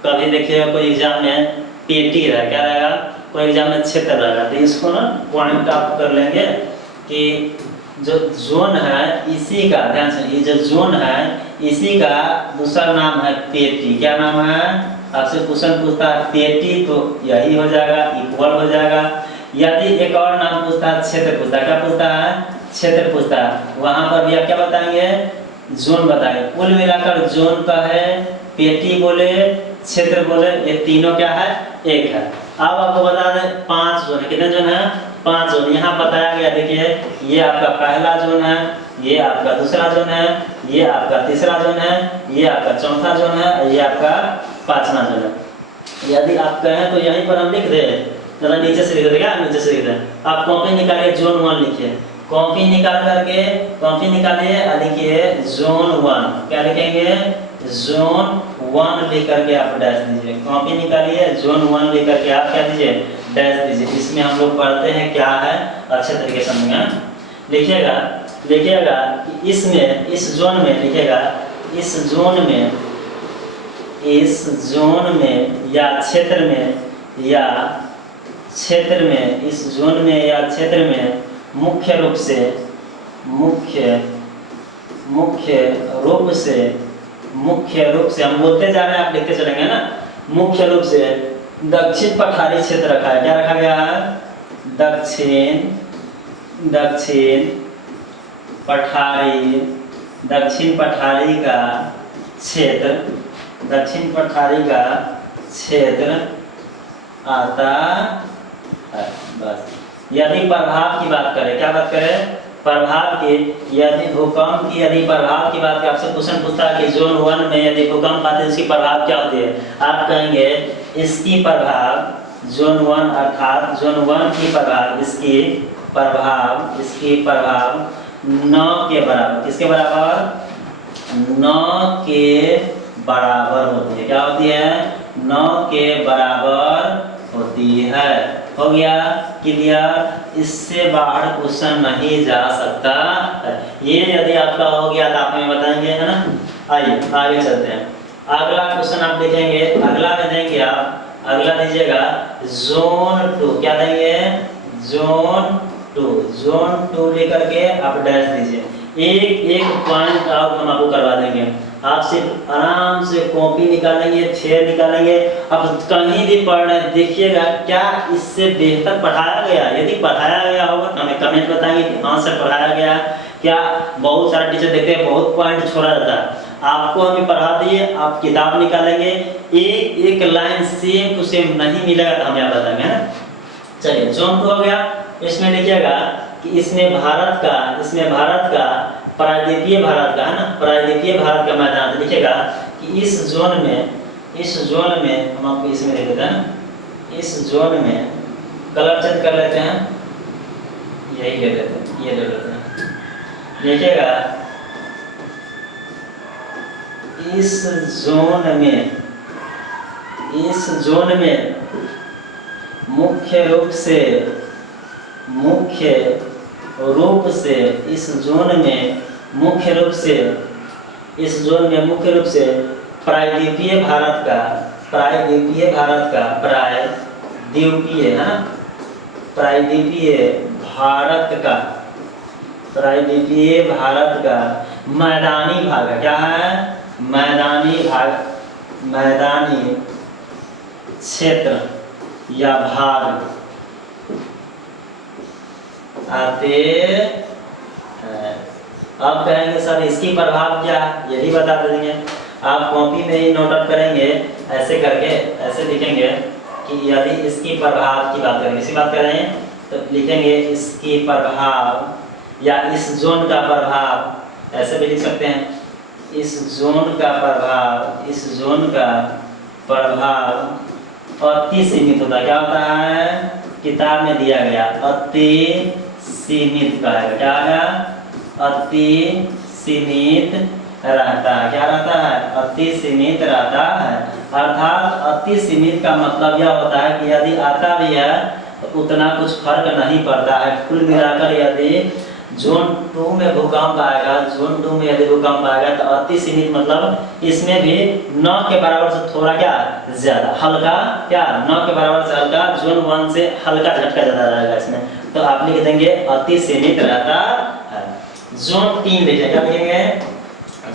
कभी देखिएगा कोई एग्जाम में पेटी रहेगा, क्या रहेगा, कोई एग्जाम में क्षेत्र रहेगा, तो इसको ना पॉइंट आप कर लेंगे कि जो जोन है इसी का, ध्यान से, ये जो जोन है इसी का दूसरा नाम है पेटी। क्या नाम है, आपसे क्वेश्चन पूछता है पेटी तो यही हो जाएगा, इक्वल हो जाएगा। यदि एक और नाम पूछता है क्षेत्र पूछता है, क्या पूछता है, क्षेत्र पूछता है, वहां पर भी आप क्या बताएंगे, जोन बताएंगे। कुल मिलाकर जोन का है, पेटी बोले, क्षेत्र बोले, ये तीनों क्या है, एक है। अब आपको बता दें 5 जोन है। कितने जोन है, 5 जोन यहाँ बताया गया। देखिए ये आपका पहला जोन है, ये आपका दूसरा जोन है, ये आपका तीसरा जोन है, ये आपका चौथा जोन है, ये आपका 5वां जोन है। यदि आप कहें तो यहीं पर हम लिख दे, जरा नीचे से लिख दे, क्या नीचे से लिख दे। आप कॉपी निकालिए, जोन 1 लिखिए, कॉपी निकाल करके, कॉपी निकालिए और लिखिए जोन 1, क्या लिखेंगे, जोन 1 लिख करके आप डैश दीजिए। कॉपी निकालिए, जोन 1 लिख करके आप क्या दीजिए, डैश दीजिए। इसमें हम लोग पढ़ते हैं क्या है, अच्छे तरीके से समझेंगे। लिखिएगा कि इसमें, इस जोन में, लिखिएगा इस जोन में या क्षेत्र में, इस जोन में या क्षेत्र में मुख्य रूप से हम बोलते जा रहे हैं, आप लिखते चलेंगे ना। मुख्य रूप से दक्षिण पठारी क्षेत्र रखा है, क्या रखा गया है, दक्षिण पठारी का क्षेत्र आता है। बस यदि प्रभाव की बात करें, क्या बात करें, प्रभाव की, यदि भूकंप की यदि प्रभाव की बात, आपसे क्वेश्चन पूछता है कि जोन 1 में यदि भूकंप आते हैं इसकी प्रभाव क्या होती है, आप कहेंगे इसकी प्रभाव, जोन 1 अर्थात जोन 1 की प्रभाव, इसकी प्रभाव 9 के बराबर, किसके बराबर, 9 के बराबर होती है। क्या होती है, 9 के बराबर होती है। हो गया क्लियर, इससे बाहर क्वेश्चन नहीं जा सकता। ये यदि आपका हो गया तो आप हमें बताएंगे, है ना। आइए आगे चलते हैं। अगला क्वेश्चन आप देखेंगे, अगला में देंगे आप, अगला दीजिएगा जोन 2, क्या देंगे, जोन 2 लेकर के आप डैश दीजिए। एक पॉइंट आउट हम आपको करवा देंगे, आप सिर्फ आराम से कॉपी निकालेंगे, फेयर निकालेंगे। अब कहीं भी पढ़ रहे हैं, देखिएगा क्या इससे बेहतर पढ़ाया गया। यदि पढ़ाया गया होगा तो हमें कमेंट बताएंगे कि हाँ सर पढ़ाया गया। क्या बहुत सारे टीचर देखते हैं बहुत पॉइंट छोड़ा जाता है, आपको हमें पढ़ा दिए, आप किताब निकालेंगे, एक लाइन सेम टू सेम नहीं मिलेगा तो हमें आप बताएंगे, है ना। चलिए जोन 2 हो गया। इसमें लिखिएगा कि इसमें भारत का प्रायद्वीपीय भारत का, है ना, प्रायद्वीपीय भारत का मैदान। लिखिएगा कि इस जोन में हम आपको इसमें लिख देते हैं, इस जोन में कलर चेंज कर लेते हैं, यही ले लेते हैं, ये ले लेते हैं। लिखिएगा इस जोन में मुख्य रूप से इस जोन में मुख्य रूप से प्रायद्वीपीय भारत का प्रायद्वीपीय भारत का मैदानी भाग है। क्या है? मैदानी क्षेत्र या भाग आते हैं। अब कहेंगे सर इसकी प्रभाव क्या है, यही बता देंगे। आप कॉपी में ही नोट आउट करेंगे, ऐसे करके ऐसे लिखेंगे कि यदि इसकी प्रभाव की बात करेंगे, इसी बात कर रहे हैं तो लिखेंगे इसकी प्रभाव या इस जोन का प्रभाव, ऐसे भी लिख सकते हैं। इस जोन का प्रभाव अति सीमित होता है। क्या होता है? किताब में दिया गया अति सीमित का है। क्या है? अति सीमित रहता है। क्या रहता है? अति सीमित रहता है। अर्थात अति सीमित का मतलब यह होता है कि यदि आता भी है तो उतना कुछ फर्क नहीं पड़ता है। कुल मिलाकर यदि जोन 2 में भूकंप आएगा, तो अति सीमित मतलब इसमें भी 9 के बराबर से थोड़ा क्या ज्यादा हल्का, क्या 9 के बराबर से हल्का, जोन 1 से हल्का झटका ज्यादा रहेगा इसमें, तो आप लिख देंगे अति सीमित रहता है। जोन 3 लिखिए। क्या लिखेंगे?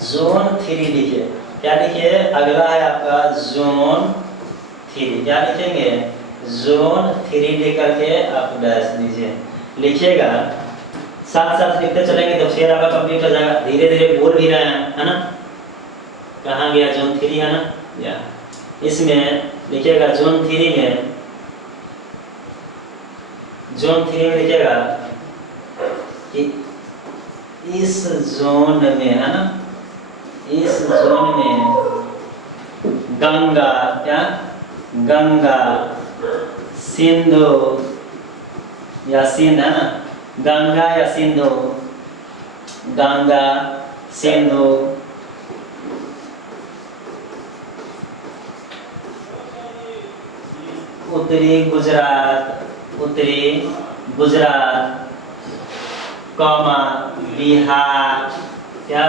जोन 3 लिखिए। क्या लिखिए? अगला है आपका जोन 3। क्या लिखेंगे? जोन 3 लेकर के आप डैश दीजिए, लिखिएगा। साथ साथ लिखते चलेंगे तो फिर आपका कंप्लीट हो जाएगा। धीरे धीरे बोल भी रहे हैं, है ना? कहाँ गया? जोन 3 है ना, या इसमें लिखिएगा। जोन 3 में लिखिएगा कि इस जोन में, है ना, इस जोन में गंगा, क्या गंगा, सिंधु या सिंध, है ना, गंगा या सिंधु, उत्तरी गुजरात, कौमा बिहार, क्या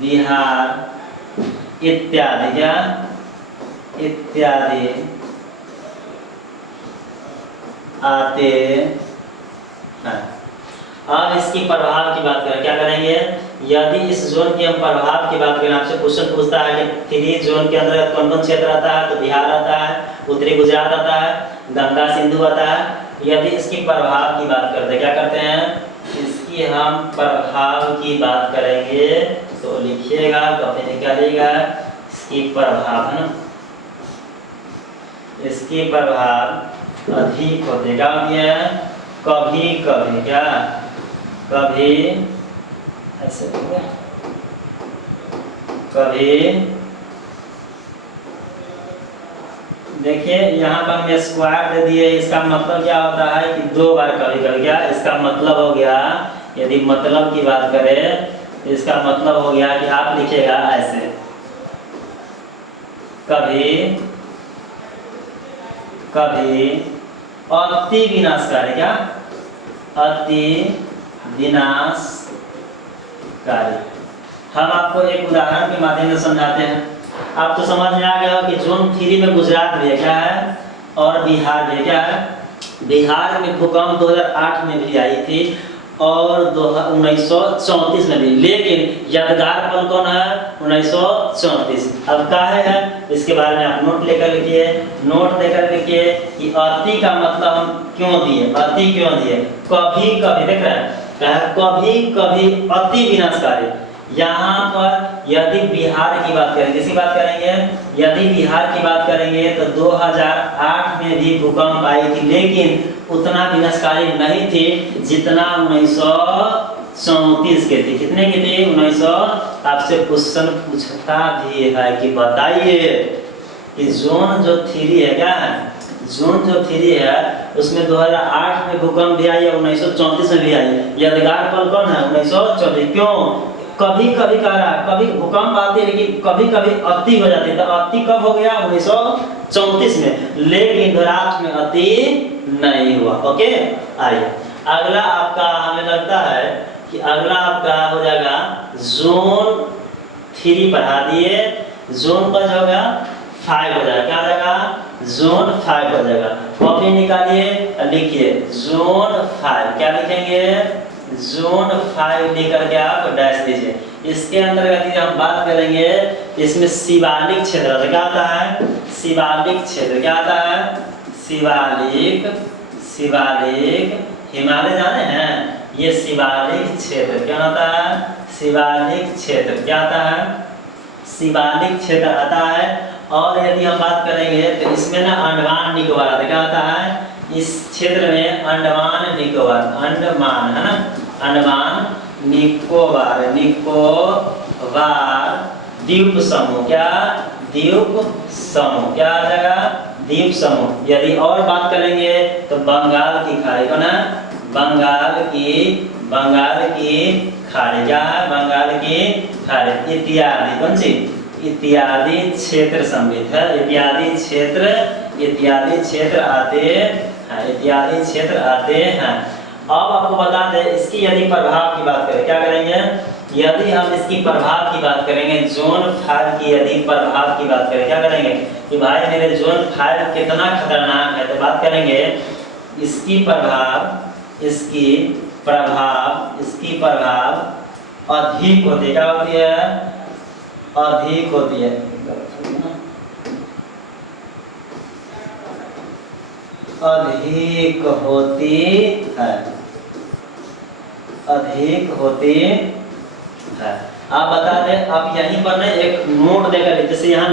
बिहार इत्यादि, क्या इत्यादि आते हैं। अब इसकी प्रभाव की बात करें, क्या करेंगे? यदि इस जोन की हम प्रभाव की बात करें, आपसे क्वेश्चन पूछता है कि 3 जोन के अंदर कौन कौन क्षेत्र आता है, तो बिहार आता है, उत्तरी गुजरात आता है, गंगा सिंधु आता है। यदि इसकी प्रभाव की बात करते हैं, क्या करते हैं? इसकी हम प्रभाव की बात करेंगे तो लिखिएगा, कॉपी निकालिएगा। इसकी प्रभाव, है ना, इसकी प्रभाव अधिक होते। क्या हो गया? कभी कभी, क्या कभी ऐसे कभी, देखिए यहाँ पर हमने स्क्वायर दे दिए। इसका मतलब क्या होता है कि 2 बार कभी कभी। क्या इसका मतलब हो गया? यदि मतलब की बात करें तो इसका मतलब हो गया कि आप लिखेगा ऐसे, कभी कभी अति विनाशकारी। क्या अति विनाशकारी। हम आपको एक उदाहरण के माध्यम से समझाते हैं। आप तो समझ में आ गया कि जोन 3 में गुजरात भी है, क्या है, और बिहार भी है। क्या है? बिहार में भूकंप 2008 में भी आई थी और 1934 में भी। लेकिन यादगार पल कौन है? 1934। अब काहे है इसके बारे में आप नोट लेकर लिखिए। नोट लेकर लिखिए कि अति का मतलब हम क्यों दिए, अति क्यों दिए। कभी कभी, देख रहे हैं, कभी कभी अति विनाशकारी। यहाँ पर यदि बिहार की बात करें, किसी बात करेंगे, यदि बिहार की बात करेंगे तो 2008 में भी भूकंप आई थी, लेकिन उतना विनाशकारी नहीं थी जितना 1934 के थी। कितने की थी? 1900। आपसे क्वेश्चन पूछता भी है कि बताइए कि जोन जो 3 है, क्या है, जोन जो 3 है उसमें 2008 में भूकंप भी आई है, 1934 में भी आई है। यादगार पल कौन है? 1934। क्यों? कभी कभी कह रहा है, कभी भूकंप आती है लेकिन कभी कभी अति हो जाती है। तो अति कब हो गया? 1934 में, लेकिन गुजरात में अति नहीं हुआ। ओके, आइए अगला आपका, हमें लगता है कि अगला आपका हो जाएगा जोन 3 पढ़ा दिए, जोन का जो होगा 5 हो जाएगा। क्या हो जाएगा? जोन 5 हो जाएगा। कॉपी निकालिए, लिखिए जोन 5। क्या लिखेंगे? जोन 5 लेकर के आप डैश दीजिए। इसके अंतर्गत हम बात करेंगे, इसमें शिवालिक क्षेत्र क्या आता है? शिवालिक क्षेत्र क्या आता है? शिवालिक, शिवालिक हिमालय जाने हैं, ये शिवालिक क्षेत्र क्या आता है? शिवालिक क्षेत्र क्या आता है? शिवालिक क्षेत्र आता है। और यदि हम बात करेंगे तो इसमें ना अंडमान निकोबार आता है। क्या आता है? इस क्षेत्र में अंडमान निकोबार, अंडमान है ना, अंडमान निकोबार, निकोबार द्वीप समूह। क्या? द्वीप समूह। क्या आ जाएगा? द्वीप समूह। यदि और बात करेंगे तो बंगाल की खाड़ी, कौन है? बंगाल की खाड़ी। क्या है? बंगाल की खाड़ी इत्यादि। कौन सी? इत्यादि क्षेत्र सम्मिलित है। इत्यादि क्षेत्र आते हैं, इत्यादि क्षेत्र आते हैं। अब आपको बता दें, इसकी यदि प्रभाव की बात करें, क्या करेंगे? यदि हम इसकी प्रभाव की बात करेंगे, जोन 5 की यदि प्रभाव की बात करें, क्या करेंगे कि भाई मेरे जोन 5 कितना खतरनाक है, तो बात करेंगे इसकी प्रभाव अधिक होती है। क्या होती है? अधिक होती है। अधिक होती है, अधिक होती है। आप बता दें, आप यहीं पर ना एक नोट देकर, जैसे यहाँ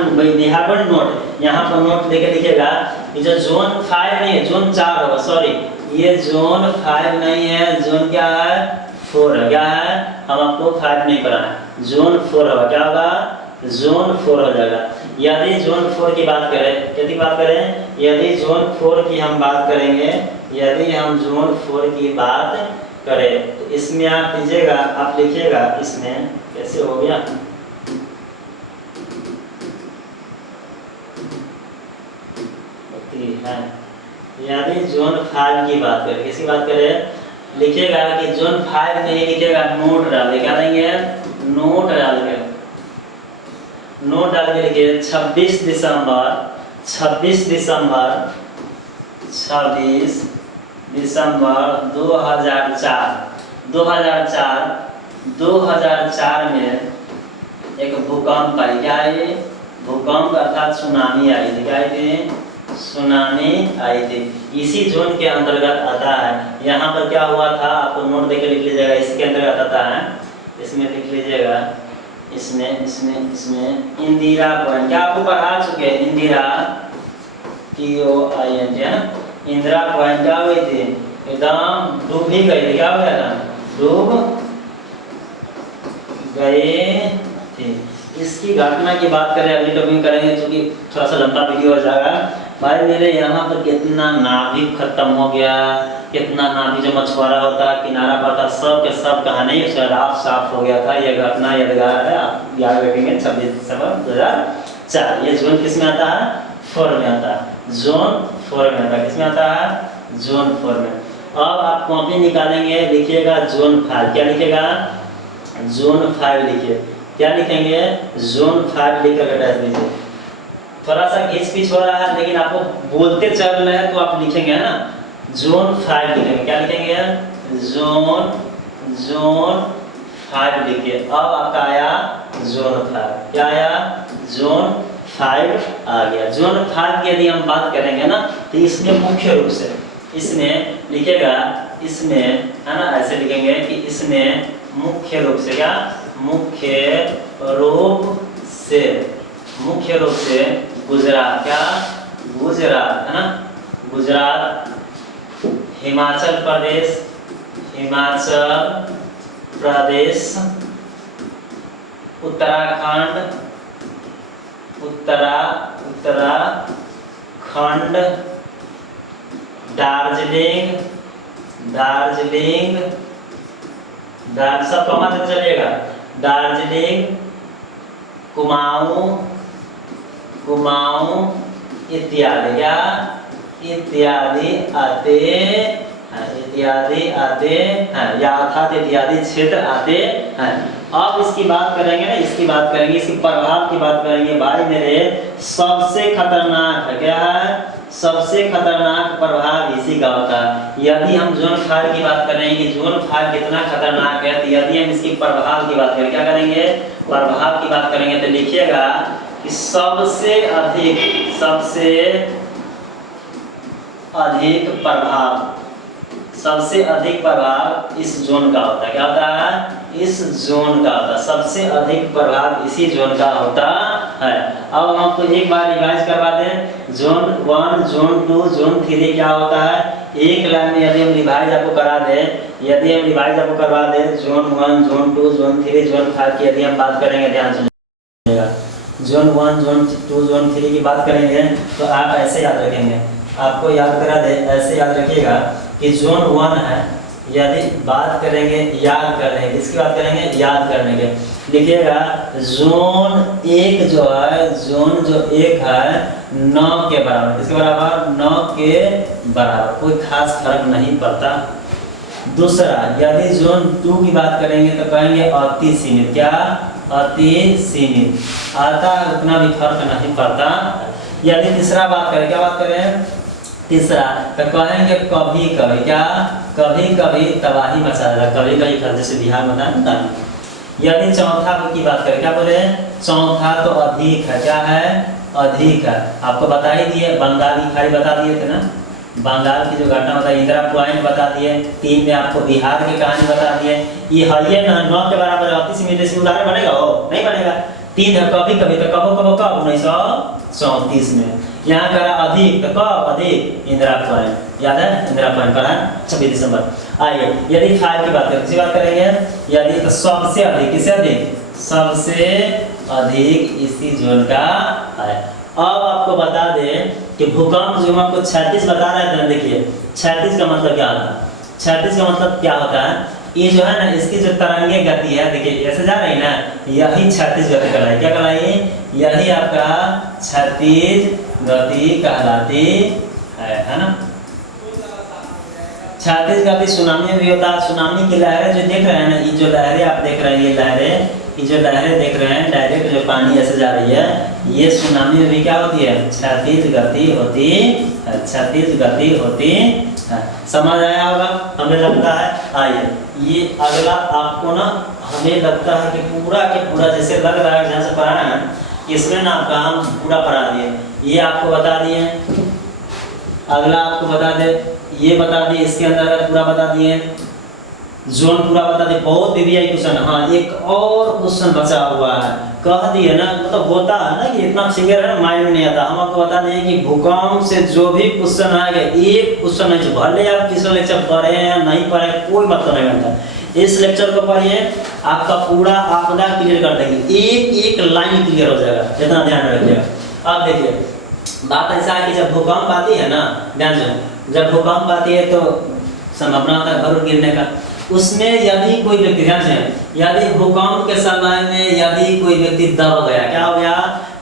पर नोट, यहाँ पर नोट देकर लिखिएगा कि जो जोन 5 नहीं है, जोन 4 होगा। सॉरी, ये जोन 5 नहीं है, जोन क्या है? 4 है। क्या है? हम आपको 5 नहीं पढ़ा है, जोन 4 होगा। क्या होगा? जोन 4 हो जाएगा। यदि जोन 4 की बात करें, यदि बात करें, यदि जोन 4 की हम बात करेंगे, यदि हम जोन 4 की बात करें तो इसमें आप लीजिएगा, आप लिखिएगा, इसमें कैसे हो गया? है यदि जोन 5 की बात करें, किसी बात करें, लिखिएगा कि जोन 5 नहीं लिखिएगा, नोट डाल क्या देंगे? नोट डाल के लिखिए 26 दिसंबर 2004 में एक भूकंप आई। क्या है? भूकंप अर्थात सुनामी आई थी। क्या आई थी? सुनामी आई थी। इसी जोन के अंतर्गत आता है। यहाँ पर क्या हुआ था, आपको नोट देकर लिख लीजिएगा, इसके अंतर्गत आता है। इसमें लिख लीजिएगा, इसमें इंदिरा पॉइंट। क्या आपको पढ़ा चुके हैं? इंदिरा POINT है ना, इंदिरा पॉइंट क्या हुई थी? एकदम डूब ही गई थी। क्या हो गया था? डूब गए थे। इसकी घटना की बात करें, अगली टॉपिक करेंगे, क्योंकि थोड़ा सा लंबा वीडियो हो जाएगा। भाई मेरे यहाँ पर कितना नाभिक खत्म हो गया, कितना नाभिक जो मछुआरा होता है, किनारा पर था, सब के सब कहानी साफ हो गया था। यह घटना यादगार है, आप याद रखेंगे। 26 दिसंबर 2004। ये जोन किस में आता है? 4 में आता है। जोन 4 में आता है। किस में आता है? जोन 4 में। अब आप कॉपी निकालेंगे, लिखिएगा जोन 5। क्या लिखिएगा? जोन 5 लिखिए। क्या लिखेंगे? जोन 5 लिखकर डैश दीजिए। थोड़ा सा घिच पिच हो रहा है, लेकिन आपको बोलते चल रहे हैं तो आप लिखेंगे ना, जोन 5 लिखेंगे। क्या लिखेंगे? जोन 5 लिखिए। अब आपका आया जोन 5। क्या आया? जोन 5 आ गया। जोन 5 की यदि हम बात करेंगे ना, तो इसमें मुख्य रूप से, इसमें लिखेगा, इसमें है ना, ऐसे लिखेंगे कि इसमें मुख्य रूप से, क्या? मुख्य रूप से गुजरात। क्या? गुजरात है ना, गुजरात, हिमाचल प्रदेश, उत्तराखंड, दार्जिलिंग, सब कमा चलिएगा, दार्जिलिंग, कुमाऊं, कुमाऊं इत्यादि, क्या इत्यादि आते हैं, इत्यादि आते हैं, या अर्थात इत्यादि क्षेत्र आते हैं। अब इसकी बात करेंगे ना, इसकी बात करेंगे, इसके प्रभाव की बात करेंगे। भाई मेरे सबसे खतरनाक है, क्या है, सबसे खतरनाक प्रभाव इसी का होता है। यदि हम जोन फायर की बात करेंगे कि जोन फायर कितना खतरनाक है, तो यदि हम इसकी प्रभाव की बात करें, क्या करेंगे, प्रभाव की बात करेंगे, तो लिखिएगा कि सबसे अधिक प्रभाव, सबसे अधिक प्रभाव इस जोन का होता है। क्या होता है, इस जोन का होता है, सबसे अधिक प्रभाव इसी जोन का होता है। अब हम आपको एक बार रिवाइज करवा दें। जोन 1, जोन 2, जोन 3 क्या होता है, एक लाइन में यदि हम रिवाइज आपको करा दें, यदि हम रिवाइज आपको करवा दें, जोन 1, जोन 2, जोन 3, जोन 5 की यदि हम बात करेंगे, ध्यान सुनिएगा। जोन 1, जोन 2, जोन 3 की बात करेंगे तो आप ऐसे याद रखेंगे, आपको याद करा दे, ऐसे याद रखिएगा कि जोन 1 है, यदि बात करेंगे याद करने की, इसकी बात करेंगे याद करने के, लिखिएगा जोन 1 जो है, जोन जो 1 है 9 के बराबर, इसके बराबर 9 के बराबर, कोई खास फर्क नहीं पड़ता। दूसरा, यदि जोन 2 की बात करेंगे तो कहेंगे अति सीमित, क्या अति सीमित, आता उतना भी फर्क नहीं पड़ता। यदि तीसरा बात करें, क्या बात करें, तीसरा तो कहेंगे कभी कभी, क्या कभी कभी तबाही मचा देगा, कभी कभी जैसे बिहार में था। यदि चौथा की बात करें, क्या बोले, चौथा तो अधिक है, क्या है, अधिक है, आपको बता ही दिए, बंगाल की खाड़ी बता दिए थे ना, बंगाल की जो घटना होता है, इंदिरा पॉइंट बता दिए, 3 में आपको बिहार की कहानी बता दिए। ये है ना 9 के बराबर, अति सीमित, इसमें उदाहरण बनेगा, हो नहीं बनेगा। 3 है कभी कभी, तो कब 1934 में। यहाँ करा अधिक, तो कब अधिक, इंदिरा पॉइंट, याद है, इंदिरा पॉइंट पर है 26 दिसंबर। आइए यदि 5 की बात करें, किसी बात करेंगे, यदि तो सबसे अधिक, किससे अधिक, सबसे अधिक इसी जोन का है। अब आपको बता दें कि भूकंप जो हम आपको 36 बता रहे थे ना, देखिए 36 का मतलब क्या होता है, 36 का मतलब क्या होता है, ये जो है ना, इसकी जो तरंगे गति है, देखिए ऐसे जा रही है ना, यही 36 गति कहलाई, क्या कहलाई, यही आपका 36 गति कहलाती है ना। 36 गति सुनामी में भी होता है। सुनामी की लहरें जो देख रहे हैं ना, ये जो लहरें आप देख रहे हैं, ये लहरें, ये जो लहरें देख रहे हैं, डायरेक्ट जो पानी ऐसे जा रही है, ये सुनामी में भी क्या होती है, 36 गति होती है, 36 गति होती है। समझ आया होगा हमें लगता है। आइए ये अगला आपको ना, हमें लगता है कि पूरा के पूरा जैसे लग रहा है जहाँ से पढ़ा है, इसमें ना आपका हम पूरा पढ़ा दिए, ये आपको बता दिए। अगला आपको बता दे, ये बता दिए, इसके अंदर पूरा बता दिए, जोन पूरा बता दिए। बहुत वीवीआई क्वेश्चन, हाँ एक और क्वेश्चन बचा हुआ है, कह दिए ना, मतलब होता है ना कि इतना फिगर है ना, माइंड में नहीं आता। हम आपको बता दें कि भूकंप से जो भी क्वेश्चन आएगा, एक क्वेश्चन नहीं, भले आप पिछला लेक्चर पढ़े या नहीं पढ़े, कोई मतलब नहीं बनता। इस लेक्चर को पढ़िए, आपका पूरा आपदा क्लियर कर देंगे, एक एक लाइन क्लियर हो जाएगा, इतना ध्यान रखिएगा। अब देखिए बात ऐसा है कि जब भूकंप आती है ना, ध्यान से, जब भूकंप आती है तो संभावना होता है घर गिरने का। उसमें यदि कोई व्यक्ति, ध्यान से, यदि भूकंप के समय में यदि कोई व्यक्ति दब गया, क्या हो गया,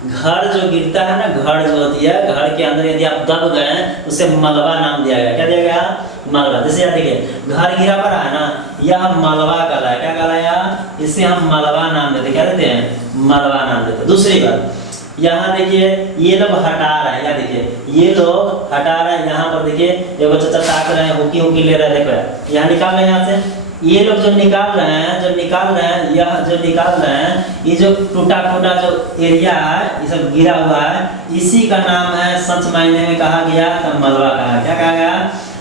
घर जो गिरता है ना, घर जो होती है, घर के अंदर यदि आप दब गए, उसे मलबा नाम दिया गया। क्या दिया गया, मलबा। जैसे याद देखिए घर गिरा पड़ा है ना, यह मलबा कहलाया, क्या कहलाया, इसे हम मलबा नाम देते, क्या देते हैं, मलबा नाम देते। दूसरी बात, यहाँ देखिए ये लोग हटा रहे हैं, या देखिए ये लोग हटा रहे हैं, यहाँ पर देखिए देखो चाचा ताक रहे हैं, हुकी हुकी ले रहे हैं, देखो यहाँ निकाल रहे हैं, यहाँ से ये लोग जो निकाल रहे हैं, जब निकाल रहे हैं, यह जो निकाल रहे हैं, ये जो टूटा फूटा जो एरिया है, ये सब गिरा हुआ है, इसी का नाम है सच मायने में कहा गया तो मलबा कहा। क्या कहा गया,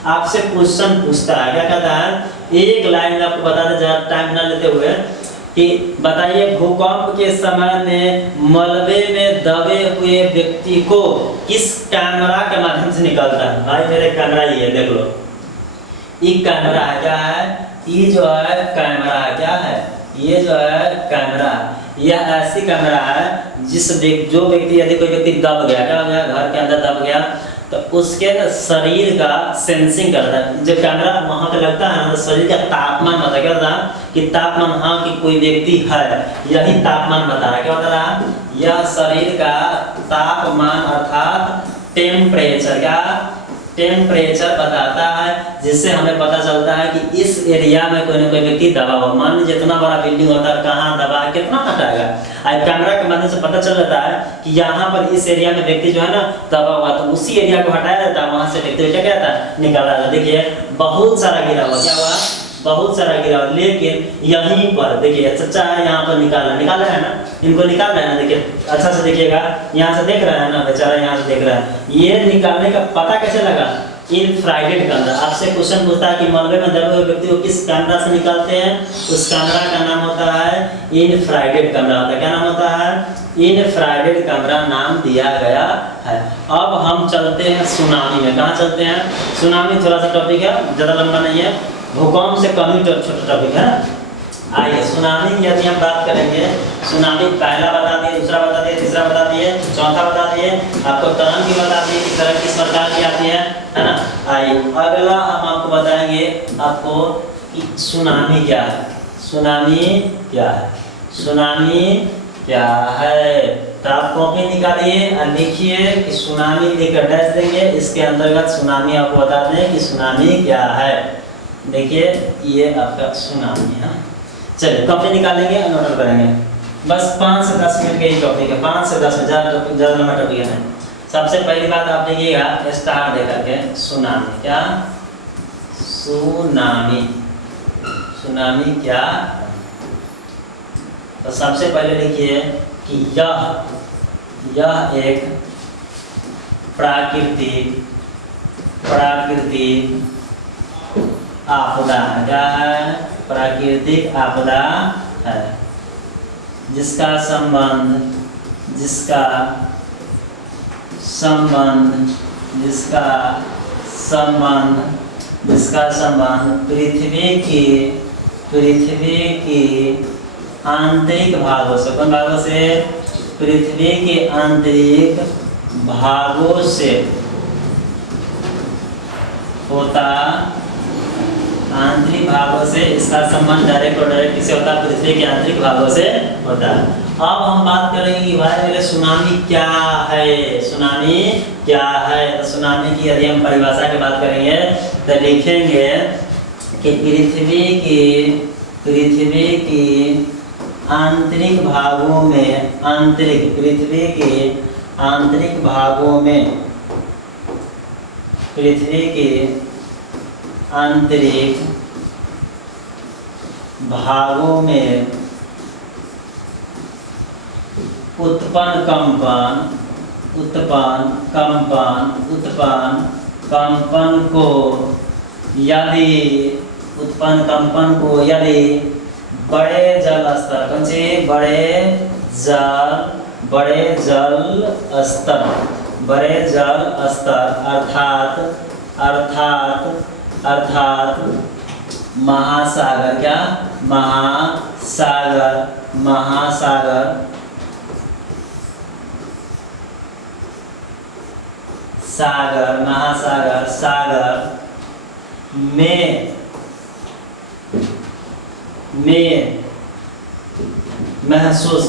आपसे क्वेश्चन पूछता है, क्या कहता है, एक लाइन आपको बता दें जरा टाइम ना लेते हुए, कि बताइए भूकंप के समय में मलबे में दबे हुए व्यक्ति को किस कैमरा के माध्यम से निकालता है। भाई मेरे कैमरा ये है, देख लो, ये कैमरा है, क्या है, ये जो है कैमरा है, क्या है, ये जो है कैमरा, यह ऐसी कैमरा है जिस जो व्यक्ति, यदि कोई व्यक्ति दब गया, क्या हो गया, घर के अंदर दब गया, तो उसके शरीर का सेंसिंग करता है। जब कैमरा वहाँ पे लगता है ना, तो शरीर का तापमान बता क्या होता है कि तापमान, हाँ कि कोई व्यक्ति है, यही तापमान बता रहा है। क्या बता रहा है? यह शरीर का तापमान अर्थात टेम्परेचर, क्या टेम्परेचर बताता है, जिससे हमें पता चलता है कि इस एरिया में कोई ना कोई व्यक्ति दबा हुआ। मान लीजिए जितना बड़ा बिल्डिंग होता है, कहाँ दबा है, कितना हटाएगा, अब कैमरा के माध्यम से पता चल जाता है कि यहाँ पर इस एरिया में व्यक्ति जो है ना दबा हुआ, तो उसी एरिया को हटाया जाता है, वहां से व्यक्ति क्या कहता है, निकाला जाता है। देखिए बहुत सारा गिरा हुआ, क्या हुआ, बहुत सारा गिरा हुआ, लेकिन यहीं पर देखिए चच्चा है, यहाँ पर निकाला है ना, इनको निकाल रहे हैं ना। देखिए अच्छा से देखिएगा, यहाँ से देख रहे हैं ना बेचारा, यहाँ से देख रहे हैं। ये निकालने का पता कैसे लगा? Infrared camera. आपसे क्वेश्चन पूछता है कि मलबे में दबे हुए व्यक्ति को किस कैमरा से निकालते हैं? उस कैमरा का नाम होता है इंफ्रारेड कैमरा होता है। क्या नाम होता है? इंफ्रारेड कैमरा नाम दिया गया है। अब हम चलते हैं सुनामी में। कहाँ चलते हैं? सुनामी थोड़ा सा टॉपिक है, ज़्यादा लंबा नहीं है, भूकंप से कम ही छोटा टॉपिक है। आइए सुनामी की यदि हम बात करेंगे, सुनामी पहला बता दिए, दूसरा बता दिए, तीसरा बता दिए, चौथा बता दिए, आपको तरंग भी बता दिए कि तरंग किस प्रकार की आती है ना। आइए अगला हम आपको बताएंगे आपको कि सुनामी क्या है। सुनामी क्या है? सुनामी क्या है? तो आप कॉपी निकालिए और लिखिए कि सुनामी लेकर डैश देंगे, इसके अंतर्गत सुनामी आपको बता दें कि सुनामी क्या है। देखिए ये आपका सुनामी है। चलिए कॉपी निकालेंगे और नोट करेंगे। बस 5 से 10 मिनट का ही टॉपिक है, 5 से 10 मिनट, ज़्यादा लंबा टॉपिक है। सबसे पहली बात आप देखिएगा स्टार दे करके, सुनामी। क्या? सुनामी। सुनामी क्या? तो सबसे पहले देखिए कि यह एक प्राकृतिक आपदा है। क्या है? प्राकृतिक आपदा है, जिसका संबंध पृथ्वी की आंतरिक भागों से, कौन भागों से? पृथ्वी के आंतरिक भागों से होता। आंतरिक भागों से इसका संबंध डायरेक्ट और डायरेक्ट किसे होता है? पृथ्वी के आंतरिक भागों से होता है। अब हम बात करेंगे कि भाई सुनामी क्या है? सुनामी क्या है? तो सुनामी की यदि हम परिभाषा की बात करेंगे तो लिखेंगे कि पृथ्वी की आंतरिक भागों में, पृथ्वी के आंतरिक भागों में, पृथ्वी के आंतरिक भागों में उत्पन्न कंपन को यदि बड़े जल स्तर, कौन से? बड़े जल स्तर अर्थात महासागर। क्या? सागर में महसूस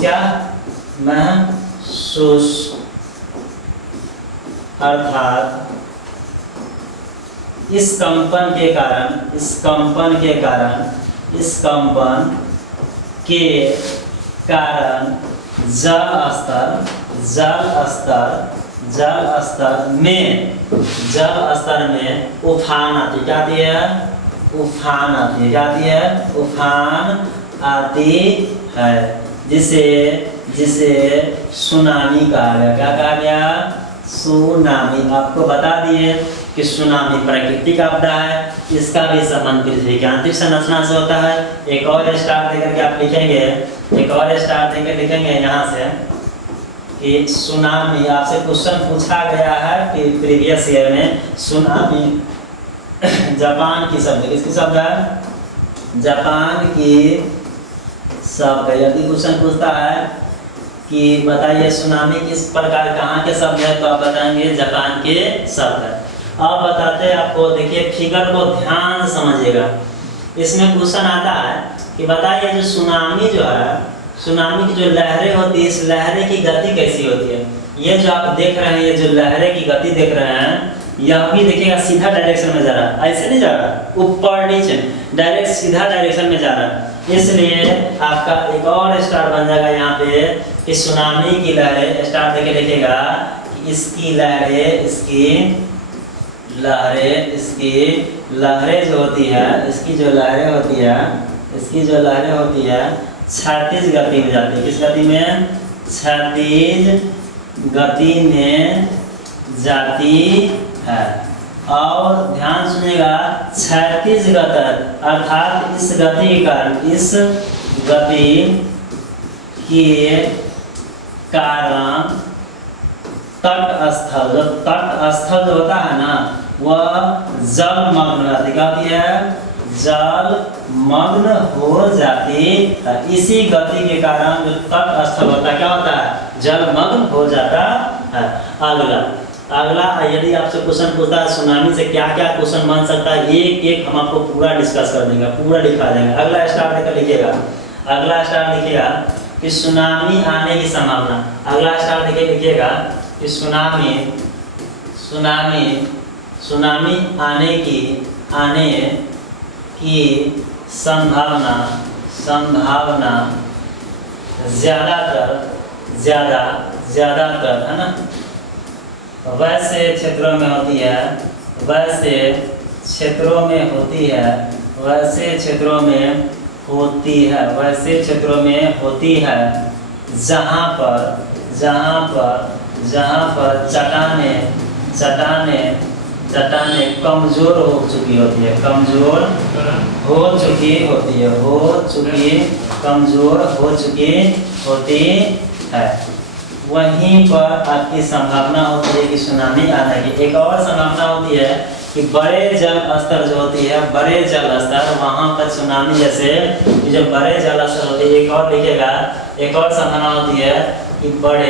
अर्थात इस कंपन के कारण जल स्तर में उफान आती। क्या आती है? उफान आती है। क्या आती है? उफान आती है, जिसे सुनामी कहा गया। क्या कहा गया? सुनामी। आपको बता दिए कि सुनामी प्राकृतिक आपदा है, इसका भी संबंध पृथ्वी की आंतरिक संरचना से होता है। एक और स्टार देकर के आप लिखेंगे, यहाँ से कि सुनामी, आपसे क्वेश्चन पूछा गया है कि प्रीवियस ईयर में सुनामी जापान की शब्द, किसकी शब्द है? जापान की शब्द। यदि क्वेश्चन पूछता है कि बताइए सुनामी किस प्रकार कहाँ के शब्द है, तो आप बताएंगे जापान के शब्द है। अब बताते हैं आपको, देखिए फिगर को ध्यान से समझिएगा। इसमें क्वेश्चन आता है कि बताइए जो सुनामी जो है, सुनामी की जो लहरें होती है, इस लहरें की गति कैसी होती है। ये जो आप देख रहे हैं, ये जो लहरें की गति देख रहे हैं, यह भी देखिएगा सीधा डायरेक्शन में जा रहा है, ऐसे नहीं जा रहा ऊपर नीचे, डायरेक्ट सीधा डायरेक्शन में जा रहा है। इसलिए आपका एक और स्टार बन जाएगा यहाँ पे कि सुनामी की लहरें, स्टार देखे लिखिएगा इसकी लहरें, इसकी लहरें जो होती है, इसकी जो लहरें होती है क्षैतिज गति में जाती है। किस गति में? क्षैतिज गति में जाती है। और ध्यान सुनिएगा, क्षैतिज गति अर्थात इस गति के कारण, इस गति के कारण तटस्थल जो होता है ना, वह जलमग्न हो जाती। क्या होती है? जलमग्न हो जाती है। इसी गति के कारण जो तटस्थल होता है क्या होता है? जलमग्न हो जाता है। अगला यदि आपसे क्वेश्चन पूछता है सुनामी से क्या क्या क्वेश्चन बन सकता है, एक एक हम आपको पूरा डिस्कस कर देंगे, पूरा दिखा देंगे। अगला स्टार देकर लिखिएगा, अगला स्टार लिखिएगा कि सुनामी आने की संभावना। अगला स्टार देकर लिखिएगा कि सुनामी आने की संभावना ज्यादातर है ना, वैसे क्षेत्रों में होती है, जहाँ पर चट्टाने कमजोर हो चुकी होती है, कमजोर हो चुकी होती है, वहीं पर आपकी संभावना होती है कि सुनामी आने की। एक और संभावना होती है कि बड़े जल स्तर जो होती है, बड़े जल स्तर, वहाँ पर सुनामी जैसे जो बड़े जल स्तर होती है। एक और लिखिएगा, एक और संभावना होती है कि बड़े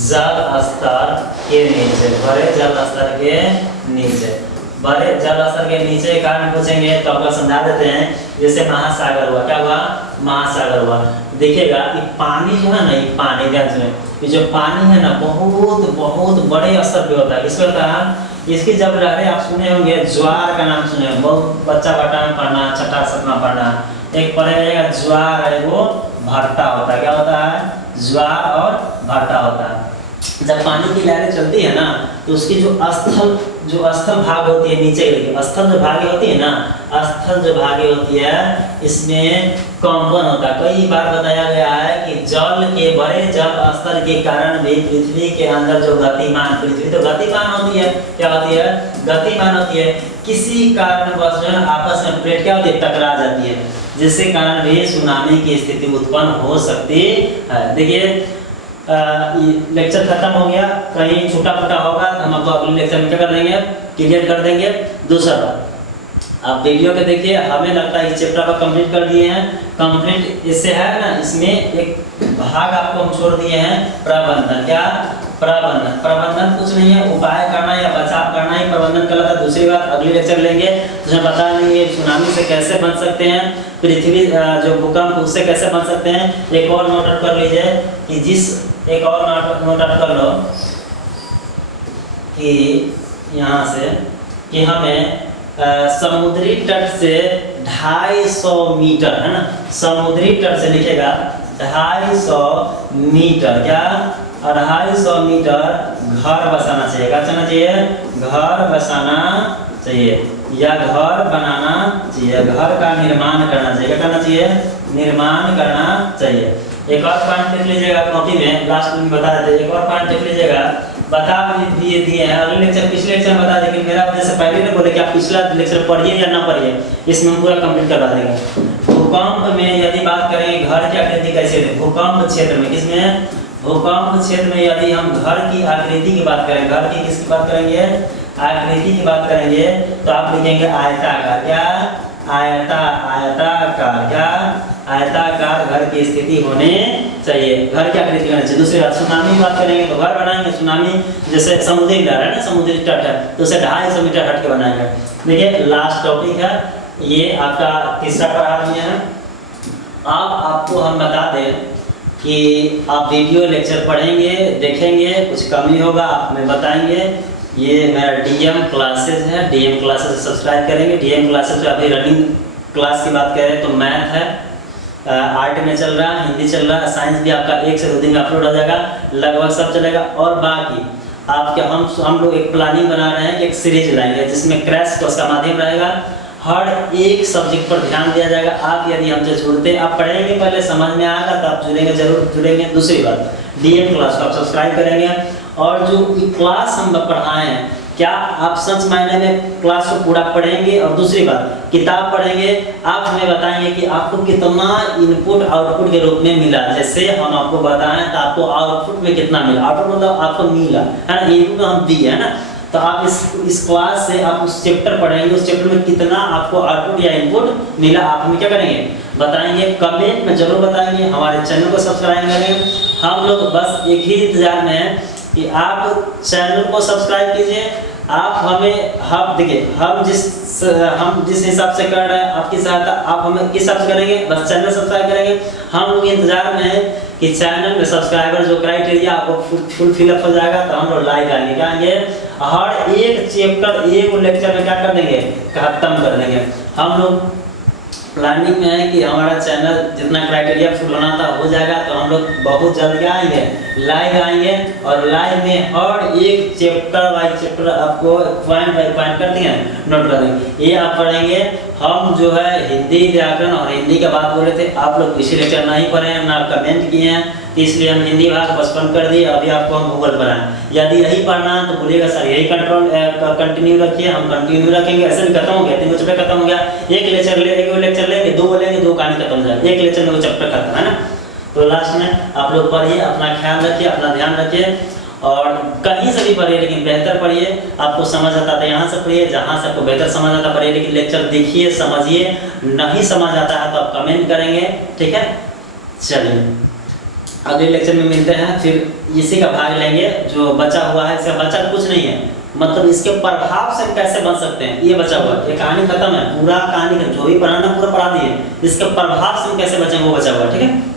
जल स्तर के नीचे, बड़े जल स्तर के नीचे कारण पूछेंगे तो आपको समझा देते हैं। जैसे महासागर हुआ, क्या हुआ? महासागर हुआ। देखिएगा ये पानी जो है ना, ये पानी ध्यान सुने, ये जो पानी है ना बहुत बड़े स्तर पे होता है। किस पे होता है? इसकी जब लहरें आप सुने होंगे, ज्वार का नाम सुने, बहुत बच्चा बटा में पढ़ना, छठा सतमा पढ़ना, एक पढ़ेगा ज्वार है, वो भट्टा होता है। क्या होता है? ज्वार और भट्टा होता है। जब पानी की लहरें चलती है ना, तो उसकी जो स्थल भाग होती है, नीचे स्थल जो भागे होती है ना, स्थल जो भागे होती है, इसमें कंपन होता है। कई बार बताया गया है कि जल के बड़े जल स्तर के कारण भी पृथ्वी के अंदर जो गतिमान, पृथ्वी तो गतिमान होती है, क्या होती है? गतिमान होती है। किसी कारणवश जो है आपस में प्लेट क्या होती है? टकरा जाती है, जिसके कारण भी सुनामी की स्थिति उत्पन्न हो सकती है। देखिए लेक्चर खत्म हो गया, कहीं छोटा मोटा होगा तो हम आपको अगले लेक्चर में क्या कर देंगे? क्लियर कर देंगे। दूसरा आप वीडियो के देखिए, हमें लगता है इस चैप्टर को कंप्लीट कर दिए हैं। कंप्लीट इससे है ना, इसमें एक भाग आपको हम छोड़ दिए हैं, प्रबंधन। क्या? प्रबंधन कुछ नहीं है, उपाय करना या बचाव करना ही प्रबंधन कहलाता है। दूसरी बात अगले लेक्चर लेंगे तो हमें बता देंगे सुनामी से कैसे बच सकते हैं, पृथ्वी जो भूकंप उससे कैसे बच सकते हैं। एक और नोट कर लीजिए कि एक और नोट कर लो कि यहाँ से कि हमें समुद्री तट से 250 मीटर है ना, समुद्री तट से लिखेगा 250 मीटर, क्या 250 मीटर घर बसाना चाहिए। क्या करना चाहिए? घर बसाना चाहिए या घर बनाना चाहिए, घर का निर्माण करना चाहिए। क्या करना चाहिए? निर्माण करना चाहिए। एक और पॉइंट लिख लीजिएगा कॉपी में, लास्ट में बता देते। एक और पॉइंट लिख लीजिएगा, बता दिए हैं अगले लेक्चर, पिछले लेक्चर में बता दें, लेकिन मेरा वजह से पहले नहीं बोले कि आप पिछला लेक्चर पढ़िए या ना पढ़िए, इसमें हम पूरा कंप्लीट करवा देंगे। भूकंप में यदि बात करें घर की आकृति कैसे है, भूकंप क्षेत्र में, किसमें? भूकंप क्षेत्र में यदि हम घर की आकृति की बात करें, घर की किसकी बात करेंगे? आकृति की बात करेंगे तो आप लिखेंगे आयताकार। क्या? आयताकार। क्या? आयताकार घर की स्थिति होनी चाहिए। घर की आकृति होनी चाहिए। दूसरी बात, सुनामी की बात करेंगे तो घर बनाएंगे सुनामी, जैसे समुद्री लहर है ना, समुद्री तट है तो उसे 250 मीटर हट के बनाएंगे। देखिए लास्ट टॉपिक है, ये आपका तीसरा पढ़ा में है। अब आपको हम बता दें कि आप वीडियो लेक्चर पढ़ेंगे, देखेंगे, कुछ कमी होगा आप हमें बताएंगे। ये मेरा डीएम क्लासेस है, डीएम क्लासेस सब्सक्राइब करेंगे। डीएम क्लासेस में अभी रनिंग क्लास की बात करें तो मैथ है, आर्ट में चल रहा है, हिंदी चल रहा है, साइंस भी आपका 1 से 2 दिन में अपलोड हो जाएगा, लगभग सब चलेगा। और बाकी आपके हम लोग एक प्लानिंग बना रहे हैं, एक सीरीज लाएंगे जिसमें क्रैश कोर्स का माध्यम रहेगा। हर एक सब्जेक्ट पर ध्यान दिया जाएगा। आप यदि हमसे जुड़ते, आप पढ़ेंगे पहले समझ में आएगा तो आप जुड़ेंगे, जरूर जुड़ेंगे। दूसरी बात, डीएम क्लास को आप सब्सक्राइब करेंगे। और जो क्लास हम पढ़ाए हैं, क्या आप सच मायने में क्लास को पूरा पढ़ेंगे? और दूसरी बात, किताब पढ़ेंगे, आप हमें बताएंगे कि आपको कितना इनपुट आउटपुट के रूप में मिला। जैसे हम आपको बताएं तो आपको आउटपुट में कितना मिला, आउटपुट मतलब आपको मिला है ना, इनपुट हम दिए है ना। तो आप इस क्लास से आप उस चैप्टर पढ़ेंगे, उस चैप्टर में कितना आपको आउटपुट या इनपुट मिला, आप हमें क्या करेंगे, बताएंगे। कमेंट में जरूर बताएंगे। हमारे चैनल को सब्सक्राइब करेंगे। हम लोग बस एक ही इंतजार में हैं कि आप चैनल को सब्सक्राइब कीजिए। आप हमें, हम देखिए हम जिस हिसाब से कर रहे हैं, आपकी सहायता आप हमें किस हिसाब से करेंगे, बस चैनल सब्सक्राइब करेंगे। हम लोग इंतजार में हैं कि चैनल में सब्सक्राइबर जो क्राइटेरिया आपको फुल फिलअप हो जाएगा तो हम लोग लाइक आएंगे, क्या आएंगे, हर एक चैप्टर एक लेक्चर में क्या कर देंगे, खत्म कर देंगे। हम लोग प्लानिंग में है कि हमारा चैनल जितना क्राइटेरिया फुल होना था हो जाएगा तो हम लोग बहुत जल्द क्या आएंगे, लाइव आएंगे। और लाइव में हर एक चैप्टर बाय चैप्टर आपको पॉइंट बाय पॉइंट कर देंगे, नोट कर देंगे, ये आप पढ़ेंगे। हम जो है हिंदी व्याकरण और हिंदी का बात बोले थे, आप लोग पिछले लेक्चर नहीं पढ़े हैं, ना कमेंट किए हैं, इसलिए हम हिंदी भाग पोस्टपोन कर दिए। अभी आपको हम गूगल पर आए, यदि यही पढ़ना है तो बोलिएगा सर यही कंटिन्यू रखिए, हम कंटिन्यू रखेंगे। ऐसे भी खत्म हो गया, 3 चैप्टर खत्म हो गया, एक लेक्चर लेंगे, 2 बोलेंगे, 2 कहानी खत्म हो जाएगा, एक लेक्चर में वो चैप्टर खत्म है ना। तो लास्ट में आप लोग पढ़िए, अपना ख्याल रखिए, अपना ध्यान रखिए, और कहीं से भी पढ़िए लेकिन बेहतर पढ़िए। आपको समझ आता है यहाँ से पढ़िए, जहाँ से आपको बेहतर समझ आता पढ़िए, लेकिन लेक्चर देखिए, समझिए। नहीं समझ आता है तो आप कमेंट करेंगे, ठीक है। चलिए अगले लेक्चर में मिलते हैं, फिर इसी का भाग लेंगे जो बचा हुआ है। इसका बचा कुछ नहीं है, मतलब इसके प्रभाव से कैसे बच सकते हैं, ये बचा हुआ है। ये कहानी खत्म है, पूरा कहानी जो भी पढ़ाना पूरा पढ़ा दिए, इसके प्रभाव से हम कैसे बचेंगे वो बचा हुआ है, ठीक है।